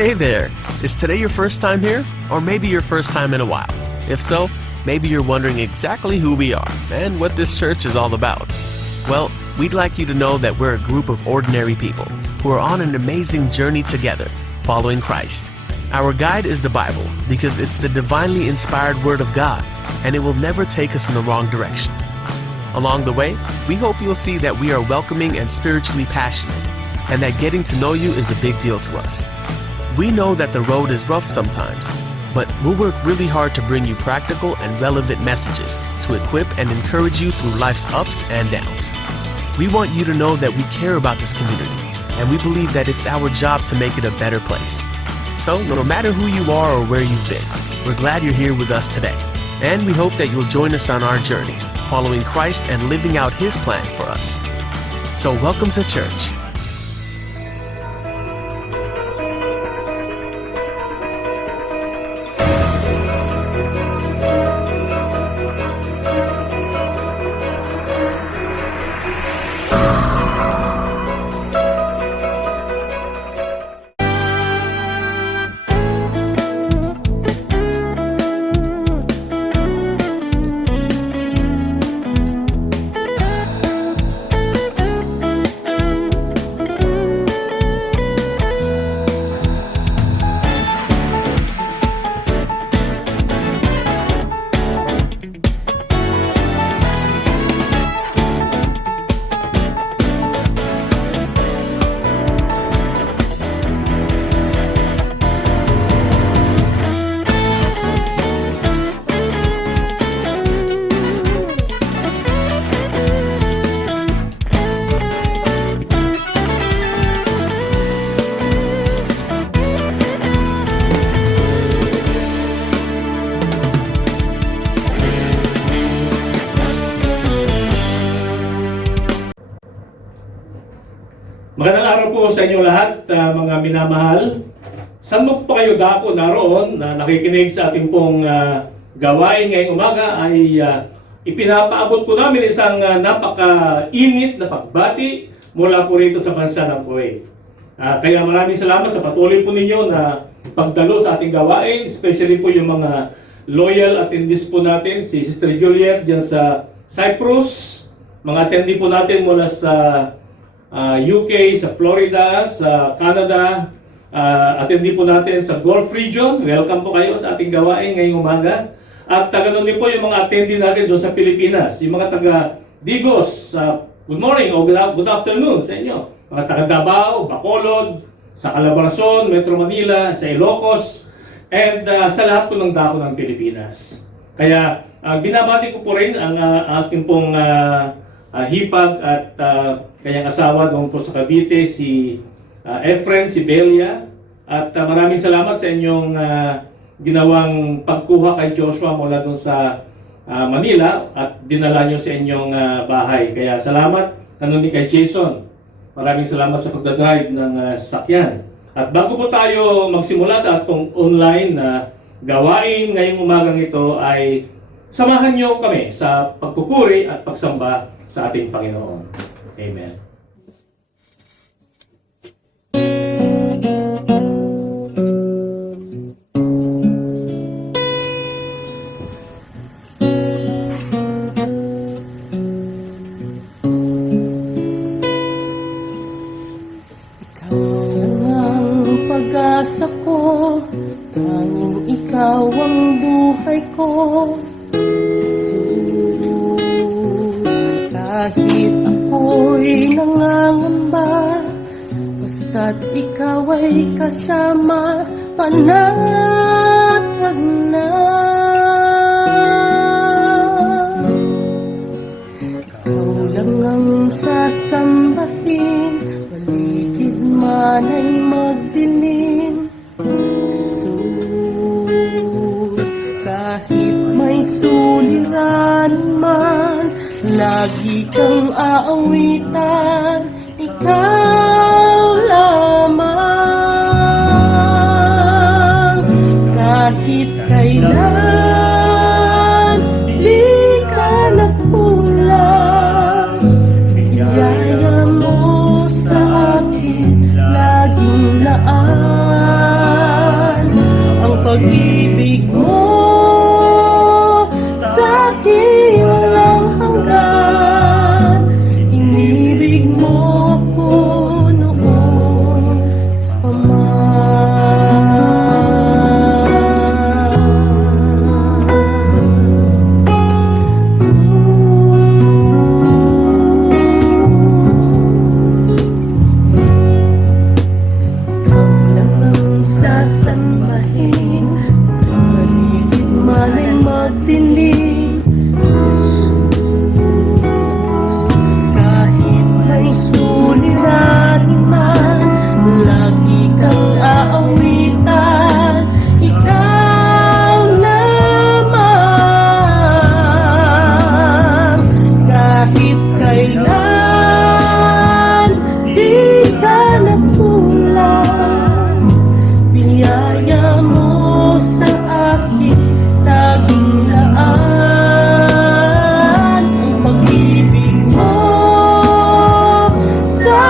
Hey there! Is today your first time here? Or maybe your first time in a while? If so, maybe you're wondering exactly who we are and what this church is all about. Well, we'd like you to know that we're a group of ordinary people who are on an amazing journey together, following Christ. Our guide is the Bible because it's the divinely inspired Word of God, and it will never take us in the wrong direction. Along the way, we hope you'll see that we are welcoming and spiritually passionate, and that getting to know you is a big deal to us. We know that the road is rough sometimes, but we'll work really hard to bring you practical and relevant messages to equip and encourage you through life's ups and downs. We want you to know that we care about this community, and we believe that it's our job to make it a better place. So, no matter who you are or where you've been, we're glad you're here with us today, and we hope that you'll join us on our journey, following Christ and living out His plan for us. So, welcome to church. Magandang araw po sa inyo lahat, mga minamahal. Saan mo pa kayo dako naroon na nakikinig sa ating pong gawain ngayong umaga ay ipinapaabot po namin isang napaka-init na pagbati mula po rito sa bansa ng Kuwait. Kaya maraming salamat sa patuloy po ninyo na pagdalo sa ating gawain, especially po yung mga loyal attendees po natin, si Sister Juliet dyan sa Cyprus, mga attendee po natin mula sa UK, sa Florida, sa Canada, attendee po natin sa Gulf region. Welcome po kayo sa ating gawain ngayong umaga. At ganoon din po yung mga attendee natin doon sa Pilipinas, yung mga taga Digos, good morning o good afternoon sa inyo. Mga taga Davao, Bacolod, sa Calabarzon, Metro Manila, sa Ilocos, and sa lahat po ng dako ng Pilipinas. Kaya binabati ko po rin ang ating pong hipag at kanyang asawa doon po sa Cavite, si Efren, si Belia. At maraming salamat sa inyong ginawang pagkuha kay Joshua mula doon sa Manila at dinala nyo sa inyong bahay. Kaya salamat, ganun din kay Jason. Maraming salamat sa pagdadrive ng sasakyan. At bago po tayo magsimula sa atong online na gawain ngayong umagang ito ay samahan nyo kami sa pagpupuri at pagsamba sa ating Panginoon. Amen. Ikaw ang pag-asa ko, tanging ikaw ang buhay ko. Kahit ako'y nangangamba, basta't ikaw ay kasama, panatag na. Ikaw lang ang sasambahin, paligid man ay magdilim. Jesus, kahit may suliranin man, lagi kang aawitan, ikaw lamang. Kahit kailan, di ka nagkulang, biyaya mo sa akin laging naan.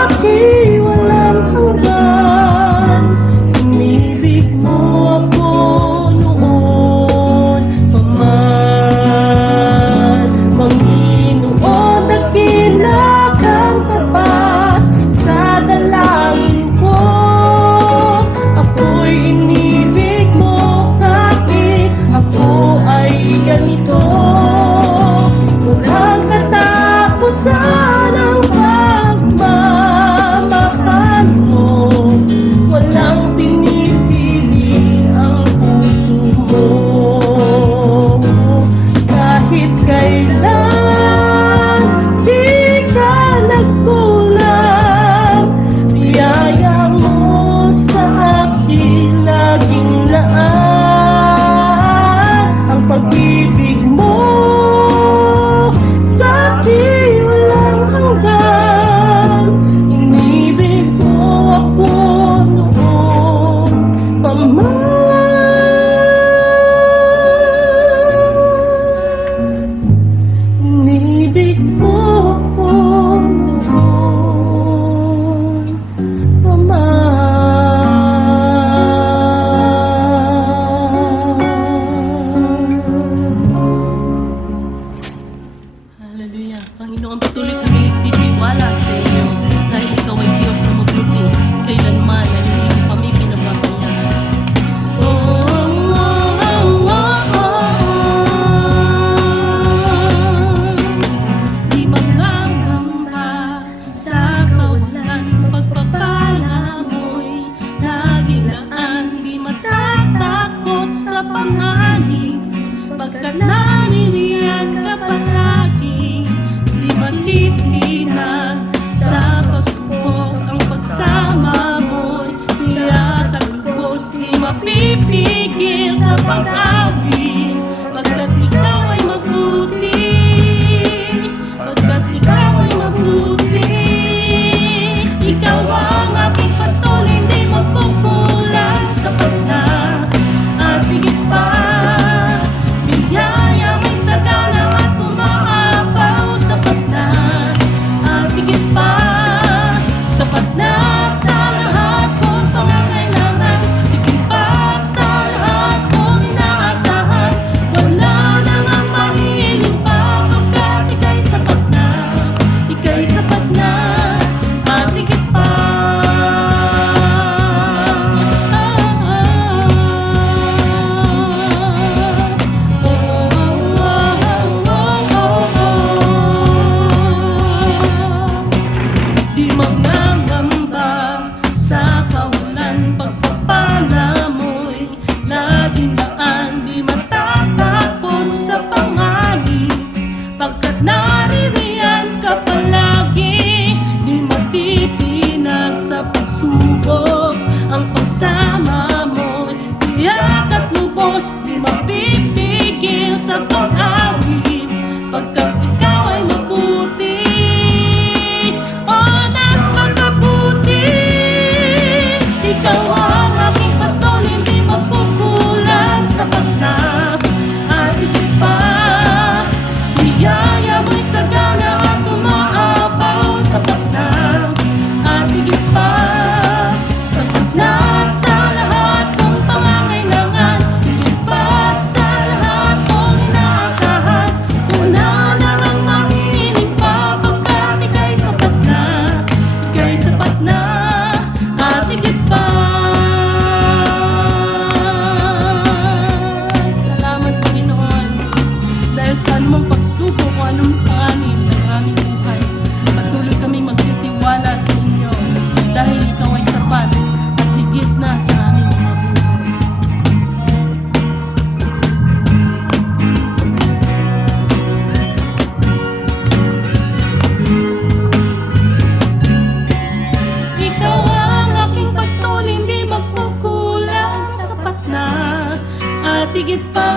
aking walang hanggan. Inibig mo ako noon pa man. Panginoon, dakila kang tapat sa dalangin ko. Ako'y inibig mo kahit ako ay ganito. Walang katapusan ang pagmamahal mo. Walang pinipili ang puso mo. Kahit kailan di ka nagkulang, biyaya mo sa akin laging laan. Ang pag-ibig mo sa akin walang hanggan. Inibig mo ako noon pa man. Inibig mo ako noon pa man. Hallelujah. Panginoon, patuloy kami titiwala sa iyo dahil ikaw ay Diyos na mabuti. Kailanman ay hindi mo kami pinababayaan. Oh, oh, oh, oh, oh. Di magangamba sa kawalan, pagpapala mo'y nagilaan. Di matatakot sa panganib, pagkat naririyan ka palagi. Di matitinag sa pagsubok, ang pagsama mo'y tiyak at lubos. Di mapipigil sa pag-awit, pagkat ikaw ay mabuti. Pagkat ikaw ay mabuti. Ikaw ang aking pastol, hindi magkukulang. Sapat na at higit pa. Biyaya may sagana at umaapaw. Sapat na at higit pa. Sapat na sa lahat kong pangangailangan. Higit pa sa lahat kong inaasahan. Wala na ngang mahiling pa, pagkat ika'y sapat na. Ika'y sapat na at higit pa. Di mangangamba sa kawalan, pagpapala mo'y laging laan. Di matatakot sa panganib, pagkat naririyan ka palagi. Di matitinag sa pagsubok, ang pagsama mo'y tiyak at lubos. Di mapipigil sa pag-awit, pagkat ikaw ay mabuti. Oh, napakabuti. Ikaw ang aking pastol, hindi magkukulang. Sapat na at higit pa. Biyaya mo'y sagana at umaapaw. Sapat na at higit pa. Sapat na sa lahat kong pangangailangan. Higit pa sa lahat kong inaasahan. Wala na ngang mahiling pa, pagkat ika'y sapat na. Ika'y sapat na at higit pa. Salamat, Panginoon, dahil sa anumang pagsubok o anumang panganib ng aming buhay, patuloy kaming magtitiwala sa inyo dahil ikaw ay sapat at higit na sa aming mga buhay. Ikaw ang aking pastol, hindi magkukulang. Sapat na at higit pa.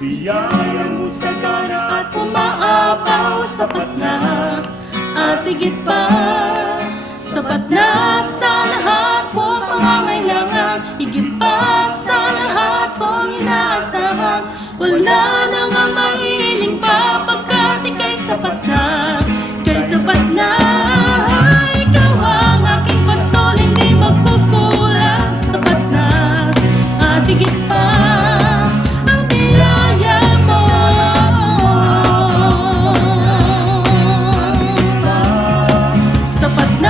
Biyaya mo sagana at umaapaw. Sapat na at higit pa. Sapat na sa lahat kong pangangailangan. Higit pa sa lahat kong inaasahan. Wala na nga mahiling pa, pagkat ika'y sapat na. Ika'y sapat na.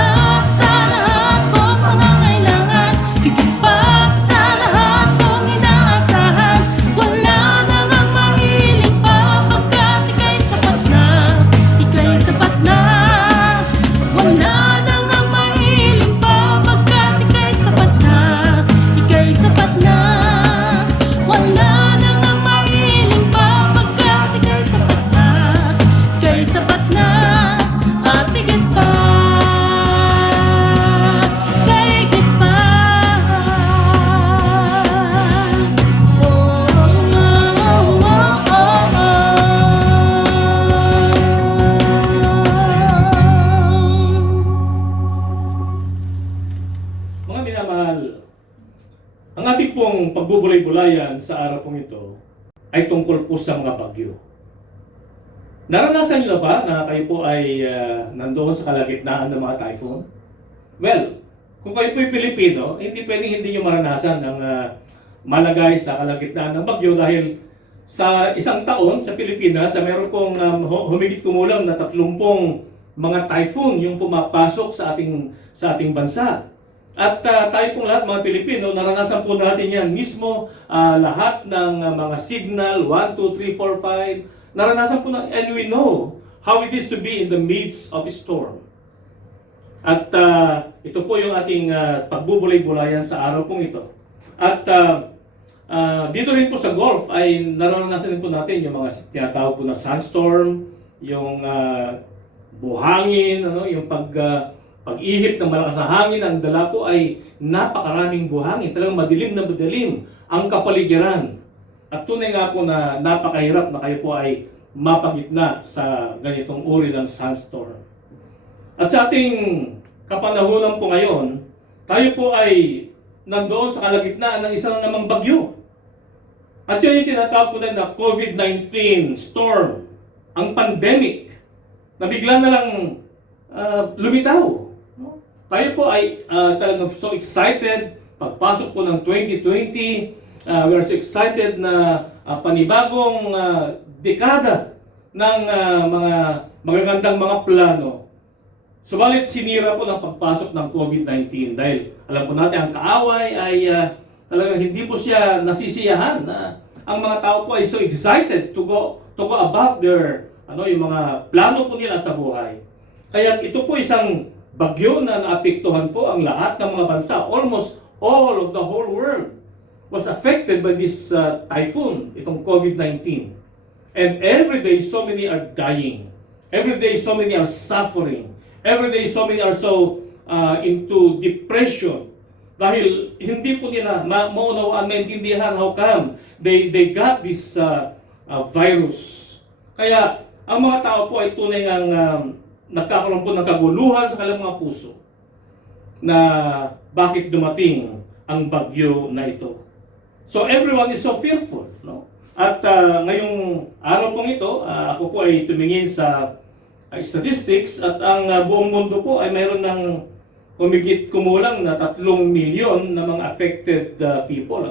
pa sa lahat kong pangangailangan, higit pa sa lahat kong inaasahan. Wala na ngang mahiling pa pagkat ika'y sapat na, ika'y sapat na. Wala na ngang mahiling pa pagkat ika'y sapat na, ika'y sapat na. Wala na ngang mahiling pa pagkat ika'y sapat na, ika'y sapat na. At higit pa, kay higit pa. Oh, oh, oh, oh, oh. Mga minamahal, ang ating pong pagbubulay-bulayan sa araw pong ito ay tungkol po sa mga bagyo. Naranasan niyo na ba na kayo po ay nandoon sa kalagitnaan ng mga typhoon? Well, kung kayo po ay Pilipino, hindi pwedeng hindi niyo maranasan ang malagay sa kalagitnaan ng bagyo dahil sa isang taon sa Pilipinas, meron pong humigit kumulang na 30 mga typhoon yung pumapasok sa ating bansa. At tayo pong lahat mga Pilipino, naranasan po natin yan mismo, lahat ng mga signal, 1, 2, 3, 4, 5, naranasan po na, and we know how it is to be in the midst of a storm. At ito po yung ating pagbubulay-bulayan sa araw pong ito. At dito rin po sa Gulf ay naranasan din po natin yung mga tinatawag po na sandstorm, yung buhangin, yung pag-ihip ng malakas na hangin. Ang dala po ay napakaraming buhangin, talagang madilim na madilim ang kapaligiran. At tunay nga po na napakahirap na kayo po ay mapagitna sa ganitong uri ng sandstorm. At sa ating kapanahunan po ngayon, tayo po ay nandoon sa kalagitnaan ng isa na namang bagyo. At yun yung tinatawag po na COVID-19 storm, ang pandemic, na bigla na lang lumitaw. No? Tayo po ay talagang so excited, pagpasok po ng 2020, we are so excited na panibagong dekada ng mga magagandang mga plano. Subalit sinira po ng pagpasok ng COVID-19 dahil alam po natin ang kaaway ay talagang hindi po siya nasisiyahan. Ang mga tao po ay so excited to go above their yung mga plano po nila sa buhay. Kaya ito po isang bagyo na naapektuhan po ang lahat ng mga bansa. Almost all of the whole world was affected by this typhoon, itong COVID-19. And every day, so many are dying. Every day, so many are suffering. Every day, so many are so into depression. Dahil hindi po nila maunawaan, maintindihan how come they got this virus. Kaya, ang mga tao po ay tunay ngang nagkakaroon po ng kaguluhan sa kanilang mga puso na bakit dumating ang bagyo na ito. So everyone is so fearful, no? At ngayong araw pong ito, ako po ay tumingin sa statistics at ang buong mundo po ay mayroon ng humigit kumulang na 3 milyon na mga affected people,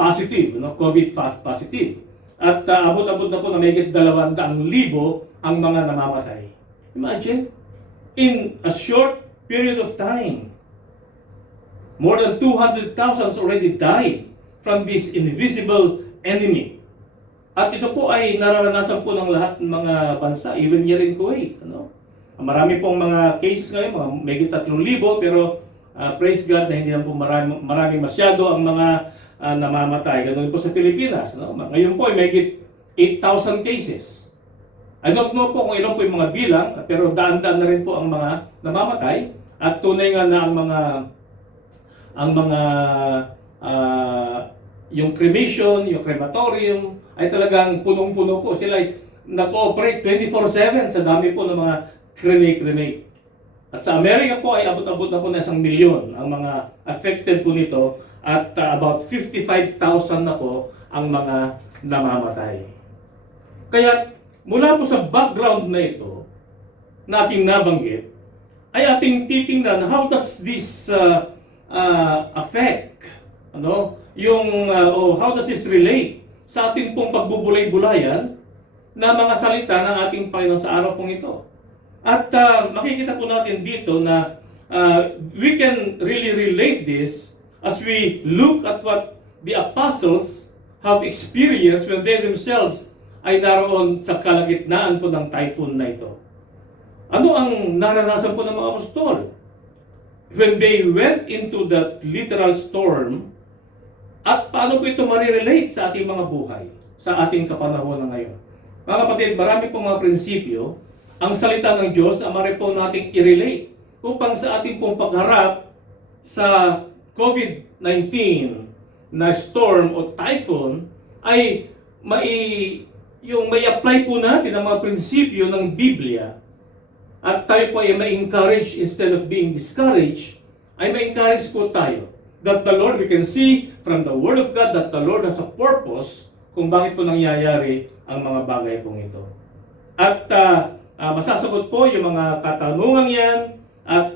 positive, COVID positive. At abot-abot na po na mahigit 200,000 ang mga namamatay. Imagine, in a short period of time, more than 200,000 already died from this invisible enemy. At ito po ay nararanasan po ng lahat ng mga bansa, even here in Kuwait. Marami pong mga cases ngayon, mga mahigit 3,000, pero praise God na hindi na po marami masyado ang mga namamatay. Ganun po sa Pilipinas. Ngayon po ay mahigit 8,000 cases. I don't know po kung ilan po yung mga bilang, pero daan-daan na rin po ang mga namamatay. At tunay nga na yung cremation, yung crematorium, ay talagang punong-puno po. Sila ay nag-ooperate 24/7 sa dami po ng mga cremate. At sa Amerika po ay abot-abot na po na 1 milyon ang mga affected po nito at about 55,000 na po ang mga namamatay. Kaya mula po sa background na ito na ating nabanggit, ay ating titingnan how does this affect, how does this relate sa ating pong pagbubulay-bulayan na mga salita ng ating Panginoon sa araw pong ito. At makikita po natin dito na we can really relate this as we look at what the apostles have experienced when they themselves ay naroon sa kalagitnaan po ng typhoon na ito. Ano ang naranasan po ng mga apostol? When they went into that literal storm, at paano po ito marirelate sa ating mga buhay, sa ating kapanahon na ngayon? Mga kapatid, marami pong mga prinsipyo ang salita ng Diyos na maaari po nating i-relate upang sa ating pong pagharap sa COVID-19 na storm o typhoon ay may apply po natin ang mga prinsipyo ng Biblia at tayo po ay ma-encourage instead of being discouraged, ay ma-encourage po tayo that the Lord, we can see from the Word of God that the Lord has a purpose kung bakit po nangyayari ang mga bagay pong ito. At masasagot po yung mga katanungan yan at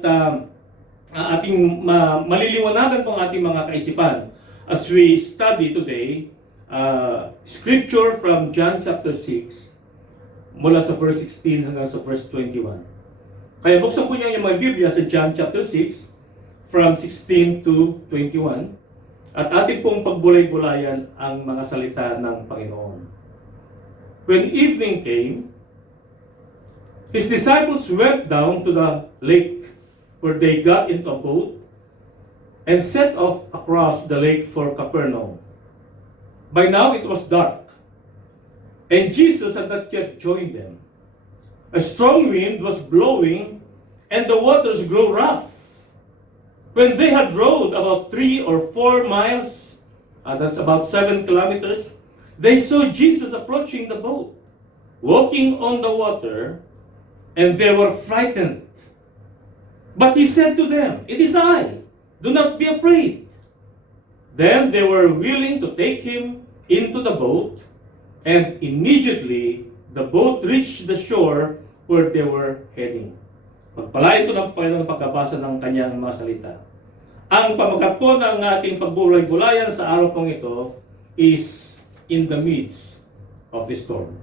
ating maliliwanagan po ang ating mga kaisipan as we study today scripture from John chapter 6 mula sa verse 16 hanggang sa verse 21. Kaya buksan po niyo yung mga Biblia sa John chapter 6 from 16 to 21 at ating pong pagbulay-bulayan ang mga salita ng Panginoon. When evening came, His disciples went down to the lake where they got into a boat and set off across the lake for Capernaum. By now it was dark, and Jesus had not yet joined them. A strong wind was blowing, and the waters grew rough. When they had rowed about 3 or 4 miles, that's about 7 kilometers, they saw Jesus approaching the boat, walking on the water, and they were frightened. But he said to them, "It is I, do not be afraid." Then they were willing to take him into the boat, and immediately the boat reached the shore where they were heading. Pagpalain ko ng Panginoon pagkabasa ng kanyang mga salita. Ang pamagat po ng ating pagbulay-bulayan sa araw pong ito is in the midst of the storm.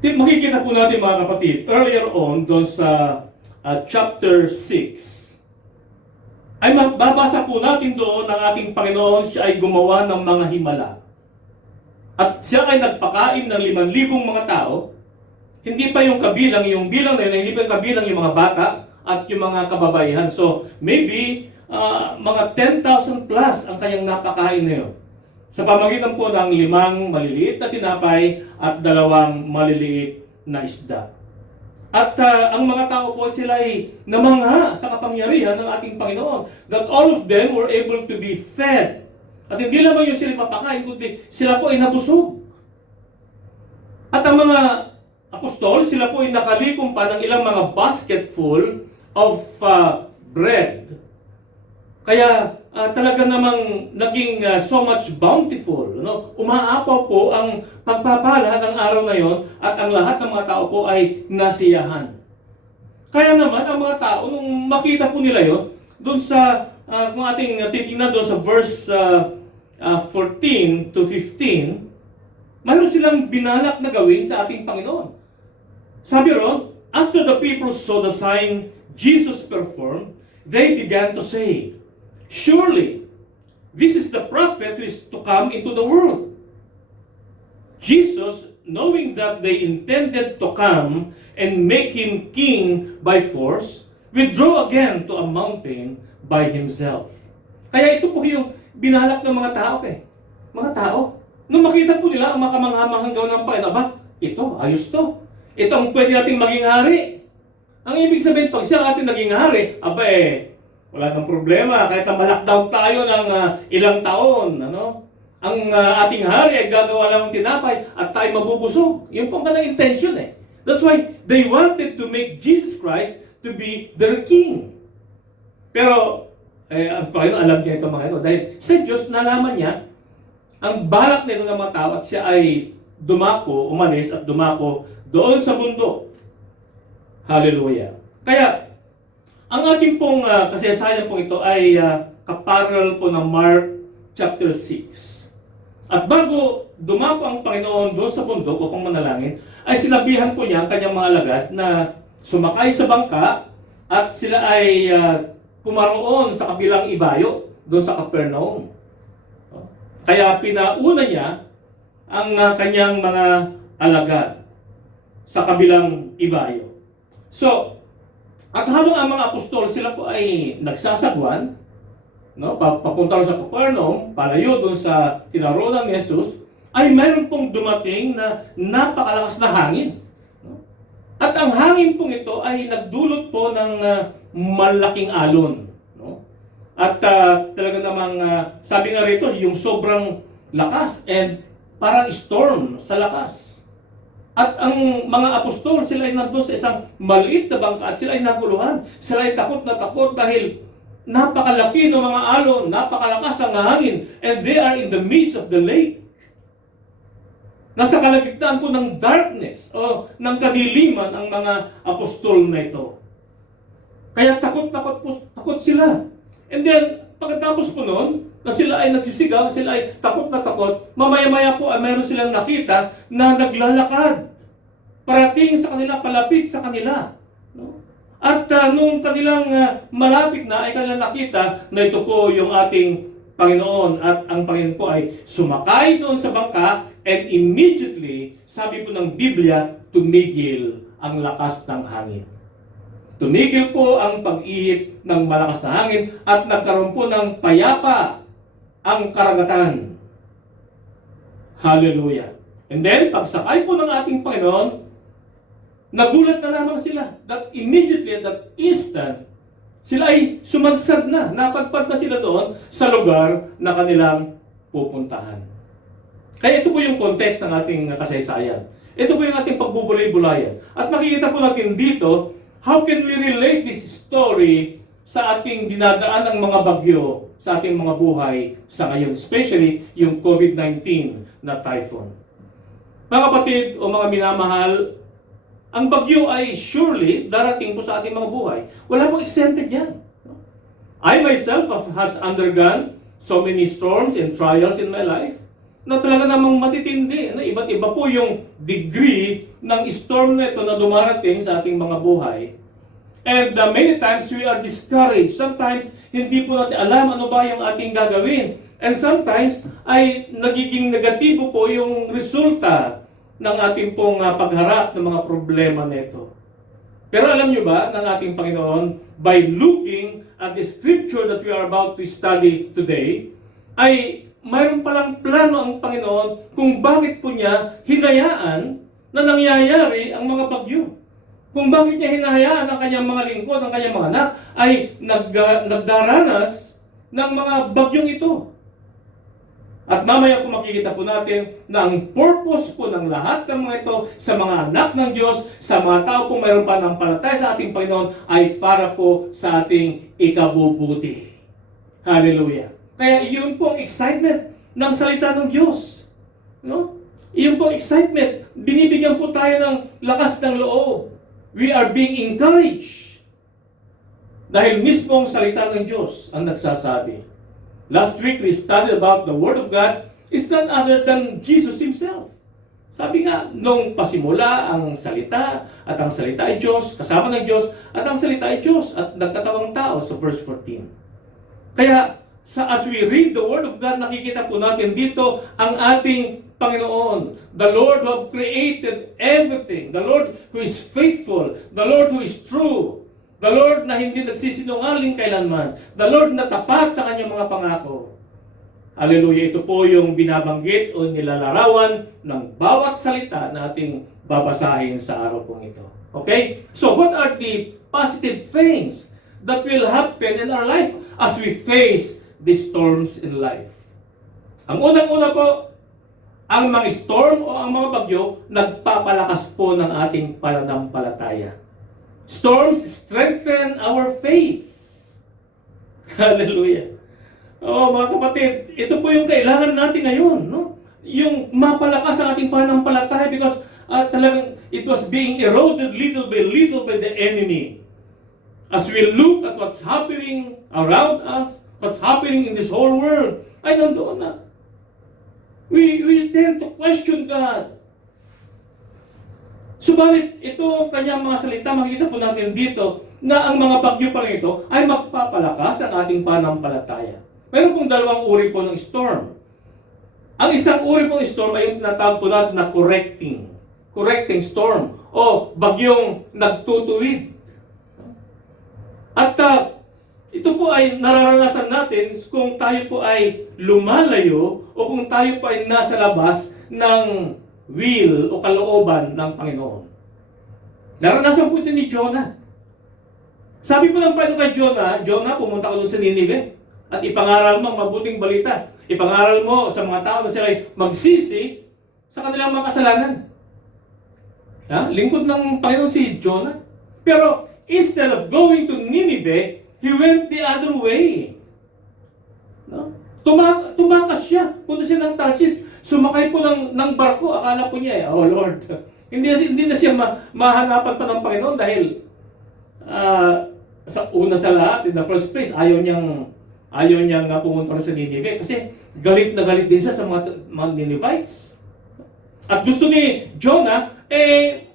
Makikita po natin mga kapatid, earlier on doon sa chapter 6, ay mababasa po natin doon ng ating Panginoon, siya ay gumawa ng mga himala. At siya ay nagpakain ng 5,000 mga tao, hindi pa yung kabilang, yung bilang na yun, hindi pa yung kabilang yung mga bata at yung mga kababaihan. So maybe mga 10,000 plus ang kanyang napakain na yun. Sa pamagitan po ng 5 maliliit na tinapay at 2 maliliit na isda. At ang mga tao po sila ay namangha sa kapangyarihan ng ating Panginoon. That all of them were able to be fed. At hindi lamang yung sila mapakain, kundi sila po ay nabusog. At ang mga apostol, sila po ay nakalikom pa ng ilang mga basket full of bread. Kaya talaga namang naging so much bountiful. No? Umaapaw po ang pagpapala ng araw na yon at ang lahat ng mga tao po ay nasiyahan. Kaya naman ang mga tao, nung makita po nila yon, doon sa, kung ating titingnan doon sa verse 14 to 15, mayroon silang binalak na gawin sa ating Panginoon. Sabi ron, after the people saw the sign Jesus performed, they began to say, "Surely, this is the prophet who is to come into the world." Jesus, knowing that they intended to come and make him king by force, withdrew again to a mountain by himself. Kaya ito po yung binalak ng mga tao Mga tao, nung makita po nila ang makamanghamanghang gawin ng Panginoon, aba, ito, ayos to. Ito ang pwede nating maging hari. Ang ibig sabihin, pag siya ating naging hari, aba wala nang problema. Kahit na ma-lockdown tayo ng ilang taon, ang ating hari ay gagawa lang ng tinapay at tayo mabubusog. Yun po ang kanang intention That's why they wanted to make Jesus Christ to be their king. Pero, ang Panginoon, alam niya ito mga ito. Dahil sa Diyos, nalaman niya ang balak nito ng mga tao at siya ay umalis at dumako doon sa mundo. Hallelujah. Kaya, ang ating pong kasaysayan po ito ay kaparallel po ng Mark chapter 6. At bago dumako ang Panginoon doon sa bundok upang manalangin, ay sinabihan po niya ang kanyang mga alagad na sumakay sa bangka at sila ay pumaroon sa kabilang ibayo doon sa Capernaum. Kaya pinauna niya ang kanyang mga alagad sa kabilang ibayo. So, at habang ang mga apostol sila po ay nagsasagwan, no, papunta sa Capernaum, palayo doon sa tinaronan ni Jesus, ay mayroon pong dumating na napakalakas na hangin. No? At ang hangin pong ito ay nagdulot po ng malaking alon. No? At talaga namang, sabi nga rito, yung sobrang lakas and parang storm sa lakas. At ang mga apostol, sila ay nandun sa isang maliit na bangka at sila ay naguluhan. Sila ay takot na takot dahil napakalaki ng mga alon, napakalakas ang hangin, and they are in the midst of the lake. Nasa kalagitnaan po ng darkness o ng kadiliman ang mga apostol na ito. Kaya takot sila. And then, pagkatapos po noon, na sila ay nagsisigaw, sila ay takot na takot, mamaya-maya po ay mayroon silang nakita na naglalakad. Parating sa kanila, palapit sa kanila. No? At nung kanilang malapit na, ay kanilang nakita na ito po yung ating Panginoon. At ang Panginoon po ay sumakay doon sa bangka and immediately, sabi po ng Biblia, tumigil ang lakas ng hangin. Tumigil po ang pag-ihip ng malakas na hangin at nagkaroon po ng payapa ang karagatan. Hallelujah. And then, pagsakay po ng ating Panginoon, nagulat na lamang sila that immediately, at that instant, sila ay sumadsad na, napadpad na sila doon sa lugar na kanilang pupuntahan. Kaya ito po yung context ng ating kasaysayan. Ito po yung ating pagbubulay-bulayan. At makikita po natin dito, how can we relate this story sa ating dinadaan ng mga bagyo sa ating mga buhay sa ngayon, especially yung COVID-19 na typhoon. Mga kapatid o mga minamahal, ang bagyo ay surely darating po sa ating mga buhay. Wala pong exempted yan. I myself has undergone so many storms and trials in my life na talaga namang matitindi. Iba't iba po yung degree ng storm na ito na dumarating sa ating mga buhay. And many times we are discouraged. Sometimes hindi po natin alam ano ba yung ating gagawin. And sometimes ay nagiging negatibo po yung resulta ng ating pong pagharap ng mga problema nito. Pero alam nyo ba ng ating Panginoon, by looking at the scripture that we are about to study today, ay mayroon palang plano ang Panginoon kung bakit po niya hinayaan na nangyayari ang mga bagyo. Kung bakit niya hinahayaan ang kanyang mga lingkod, ang kanyang mga anak, ay nagdaranas ng mga bagyong ito. At mamaya po makikita po natin na ang purpose po ng lahat ng mga ito sa mga anak ng Diyos, sa mga tao po mayroon pa ng palatay sa ating Panginoon, ay para po sa ating ikabubuti. Hallelujah. Kaya iyon po ang excitement ng salita ng Diyos. No? Iyon po ang excitement. Binibigyan po tayo ng lakas ng loob. We are being encouraged. Dahil mismo ang salita ng Diyos ang nagsasabi. Last week, we studied about the Word of God is none other than Jesus Himself. Sabi nga, nung pasimula ang salita, at ang salita ay Diyos, kasama ng Diyos, at ang salita ay Diyos, at nagtatawang tao sa verse 14. Kaya, as we read the Word of God, nakikita po natin dito ang ating Panginoon, the Lord who have created everything, the Lord who is faithful, the Lord who is true, the Lord na hindi nagsisinungaling kailanman. The Lord na tapat sa kanyang mga pangako. Hallelujah. Ito po yung binabanggit o nilalarawan ng bawat salita na ating babasahin sa araw pong ito. Okay? So, what are the positive things that will happen in our life as we face the storms in life? Ang unang-una po, ang mga storm o ang mga bagyo, nagpapalakas po ng ating pananampalataya. Storms strengthen our faith. Hallelujah. Oh, mga kapatid, ito po yung kailangan natin ngayon, no? Yung mapalakas ang ating pananampalataya because talagang it was being eroded little by the enemy. As we look at what's happening around us, what's happening in this whole world, ay nandoon na. We tend to question God. Subalit, ito kanyang mga salita, makikita po natin dito na ang mga bagyo pa rin ito ay magpapalakas ang ating pananampalataya. Meron pong dalawang uri po ng storm. Ang isang uri pong storm ay yung tinatawag po natin na correcting storm o bagyong nagtutuwid. At ito po ay nararanasan natin kung tayo po ay lumalayo o kung tayo po ay nasa labas ng will o kalooban ng Panginoon. Naranasan po ito ni Jonah. Sabi po ng Panginoon kay Jonah, pumunta ka doon sa Ninive at ipangaral mo ang mabuting balita. Ipangaral mo sa mga tao na sila ay magsisi sa kanilang mga kasalanan. Lingkod ng Panginoon si Jonah. Pero instead of going to Nineveh, he went the other way. No? Tumakas siya. Punta siya ng Tarsis. Sumakay po ng barko. Akala po niya, oh Lord, hindi na siya mahanapan pa ng Panginoon dahil sa lahat, in the first place, ayaw niyang pumunta sa Nineveh kasi galit na galit din siya sa mga Ninevites. At gusto ni Jonah,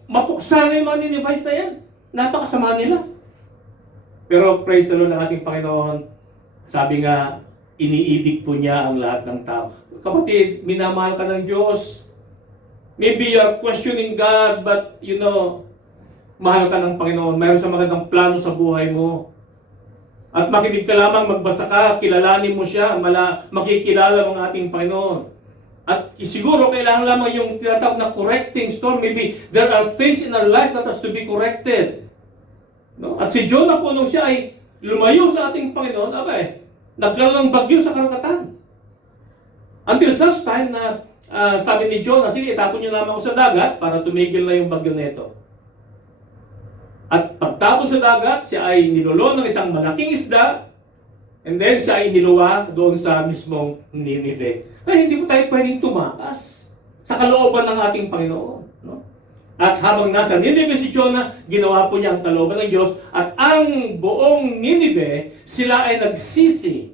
mapuksa na yung mga Ninevites na yan. Napakasama nila. Pero praise the Lord ng ating Panginoon, sabi nga, iniibig po niya ang lahat ng tao. Kapatid, minamahal ka ng Diyos. Maybe you are questioning God, but mahal ka ng Panginoon. Mayroon sa magandang plano sa buhay mo. At makinig ka lamang, magbasa ka, kilalanin mo siya, makikilala mo ang ating Panginoon. At siguro kailangan lamang yung tinatawag na correcting storm. Maybe there are things in our life that has to be corrected. No? At si Jonah po nung siya ay lumayo sa ating Panginoon, nagkaroon ng bagyo sa karagatan. Until such time na sabi ni Jonah, sige, itapon niyo naman ako sa dagat para tumigil na yung bagyo na ito. At pagtapon sa dagat, siya ay nilulo ng isang malaking isda, and then siya ay niluwa doon sa mismong Nineveh. Kaya hindi po tayo pwedeng tumakas sa kalooban ng ating Panginoon. No? At habang nasa Nineveh si Jonah, ginawa po niya ang kalooban ng Diyos, at ang buong Nineveh, sila ay nagsisi.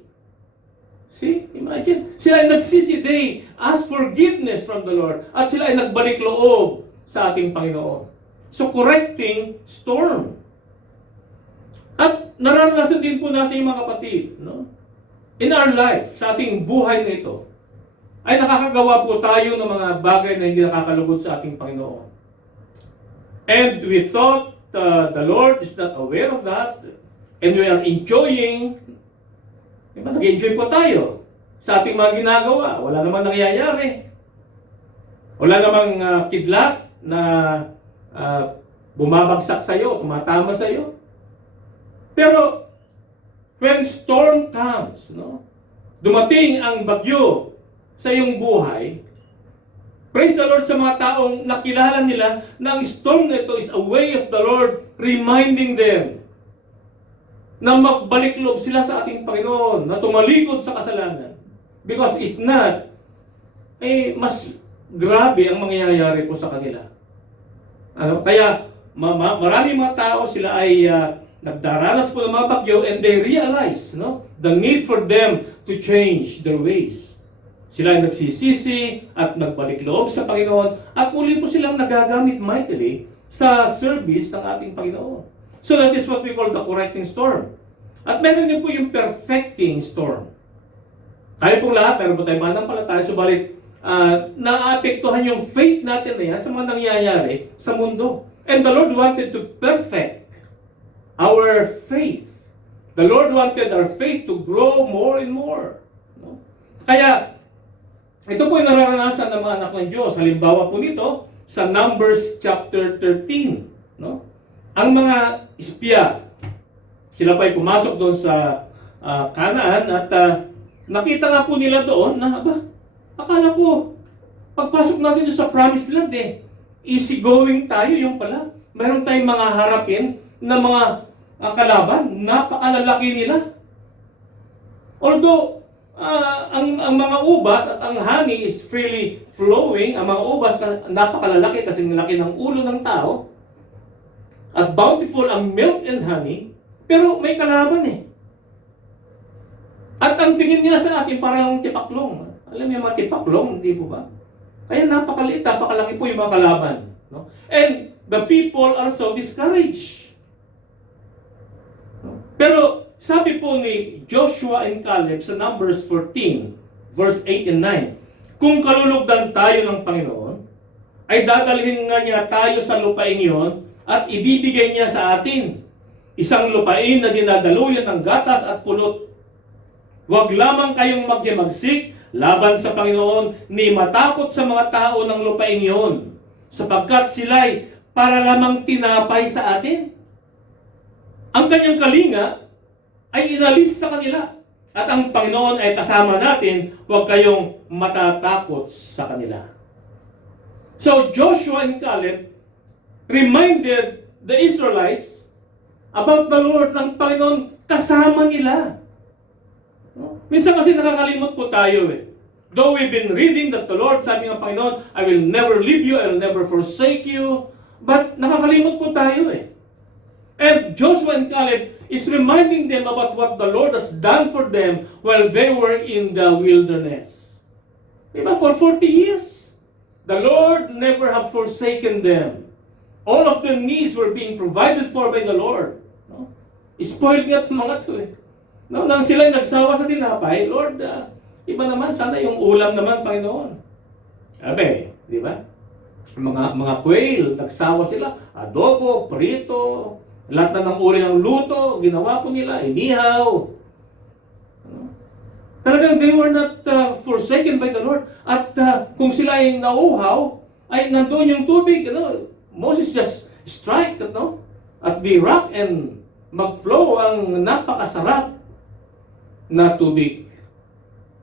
See? Imagine. Sila ay nagsisi. They ask forgiveness from the Lord. At sila ay nagbalik loob sa ating Panginoon. So, correcting storm. At naranasan din po natin mga kapatid, no? In our life, sa ating buhay na ito, ay nakakagawa po tayo ng mga bagay na hindi nakakalugod sa ating Panginoon. And we thought the Lord is not aware of that, and we are enjoying. Diba? Nag-enjoy po tayo sa ating mga ginagawa. Wala namang nangyayari. Wala namang kidlat na bumabagsak sa'yo, tumatama sa'yo. Pero, when storm comes, dumating ang bagyo sa iyong buhay, praise the Lord sa mga taong nakilala nila na ang storm na ito is a way of the Lord reminding them na magbalik loob sila sa ating Panginoon, na tumalikod sa kasalanan. Because if not, mas grabe ang mangyayari po sa kanila. Kaya, maraming mga tao, sila ay nagdaranas po ng mga bagyo, and they realize the need for them to change their ways. Sila ay nagsisisi at nagbalik loob sa Panginoon, at muli po silang nagagamit mightily sa service ng ating Panginoon. So that is what we call the correcting storm. At meron din po yung perfecting storm. Tayo pong lahat, meron po tayong mananampalataya, subalit naapektuhan yung faith natin na yan sa mga nangyayari sa mundo. And the Lord wanted to perfect our faith. The Lord wanted our faith to grow more and more. Kaya, ito po yung nararanasan ng mga anak ng Diyos. Halimbawa po nito, sa Numbers chapter 13. Ang mga espiya, sila pa ay pumasok doon sa Canaan, at nakita nga po nila doon na, akala ko, pagpasok natin doon sa promised land easy going tayo, yung pala. Mayroon tayong mga harapin na mga kalaban, napakalalaki nila. Although, ang mga ubas at ang honey is freely flowing, ang mga ubas na napakalalaki kasi laki ng ulo ng tao, at bountiful ang milk and honey, pero may kalaban At ang tingin nila sa atin parang tipaklong. Alam niyo mga tipaklong, hindi po ba? Kaya napakaliit, napakalaki po yung mga kalaban. And the people are so discouraged. Pero sabi po ni Joshua and Caleb sa Numbers 14, verse 8 and 9, kung kalulugdan tayo ng Panginoon, ay dadalhin nga niya tayo sa lupain yon at ibibigay niya sa atin. Isang lupain na dinadaluyan ng gatas at pulot. Huwag lamang kayong maghimagsik laban sa Panginoon ni matakot sa mga tao ng lupain yon, sapagkat sila'y para lamang tinapay sa atin. Ang kanyang kalinga ay inalis sa kanila, at ang Panginoon ay kasama natin, huwag kayong matatakot sa kanila. So Joshua and Caleb reminded the Israelites about the Lord, ng Panginoon kasama nila. Minsan kasi nakakalimot po tayo eh. Though we've been reading that the Lord, sabi ng Panginoon, I will never leave you, I will never forsake you. But nakakalimot po tayo eh. And Joshua and Caleb is reminding them about what the Lord has done for them while they were in the wilderness. Diba? For 40 years, the Lord never have forsaken them. All of their needs were being provided for by the Lord. No? Spoiled nga itong mga ito eh. No, nang sila nagsawa sa tinapay, Lord, iba naman, sana yung ulam naman, Panginoon. Abe, di ba? Mga quail, nagsawa sila, adobo, prito, lahat na ng uri ng luto, ginawa po nila, inihaw. Talagang they were not forsaken by the Lord. At kung sila ay nauhaw, ay nandoon yung tubig, Moses just strike at the rock and mag-flow ang napakasarap na tubig.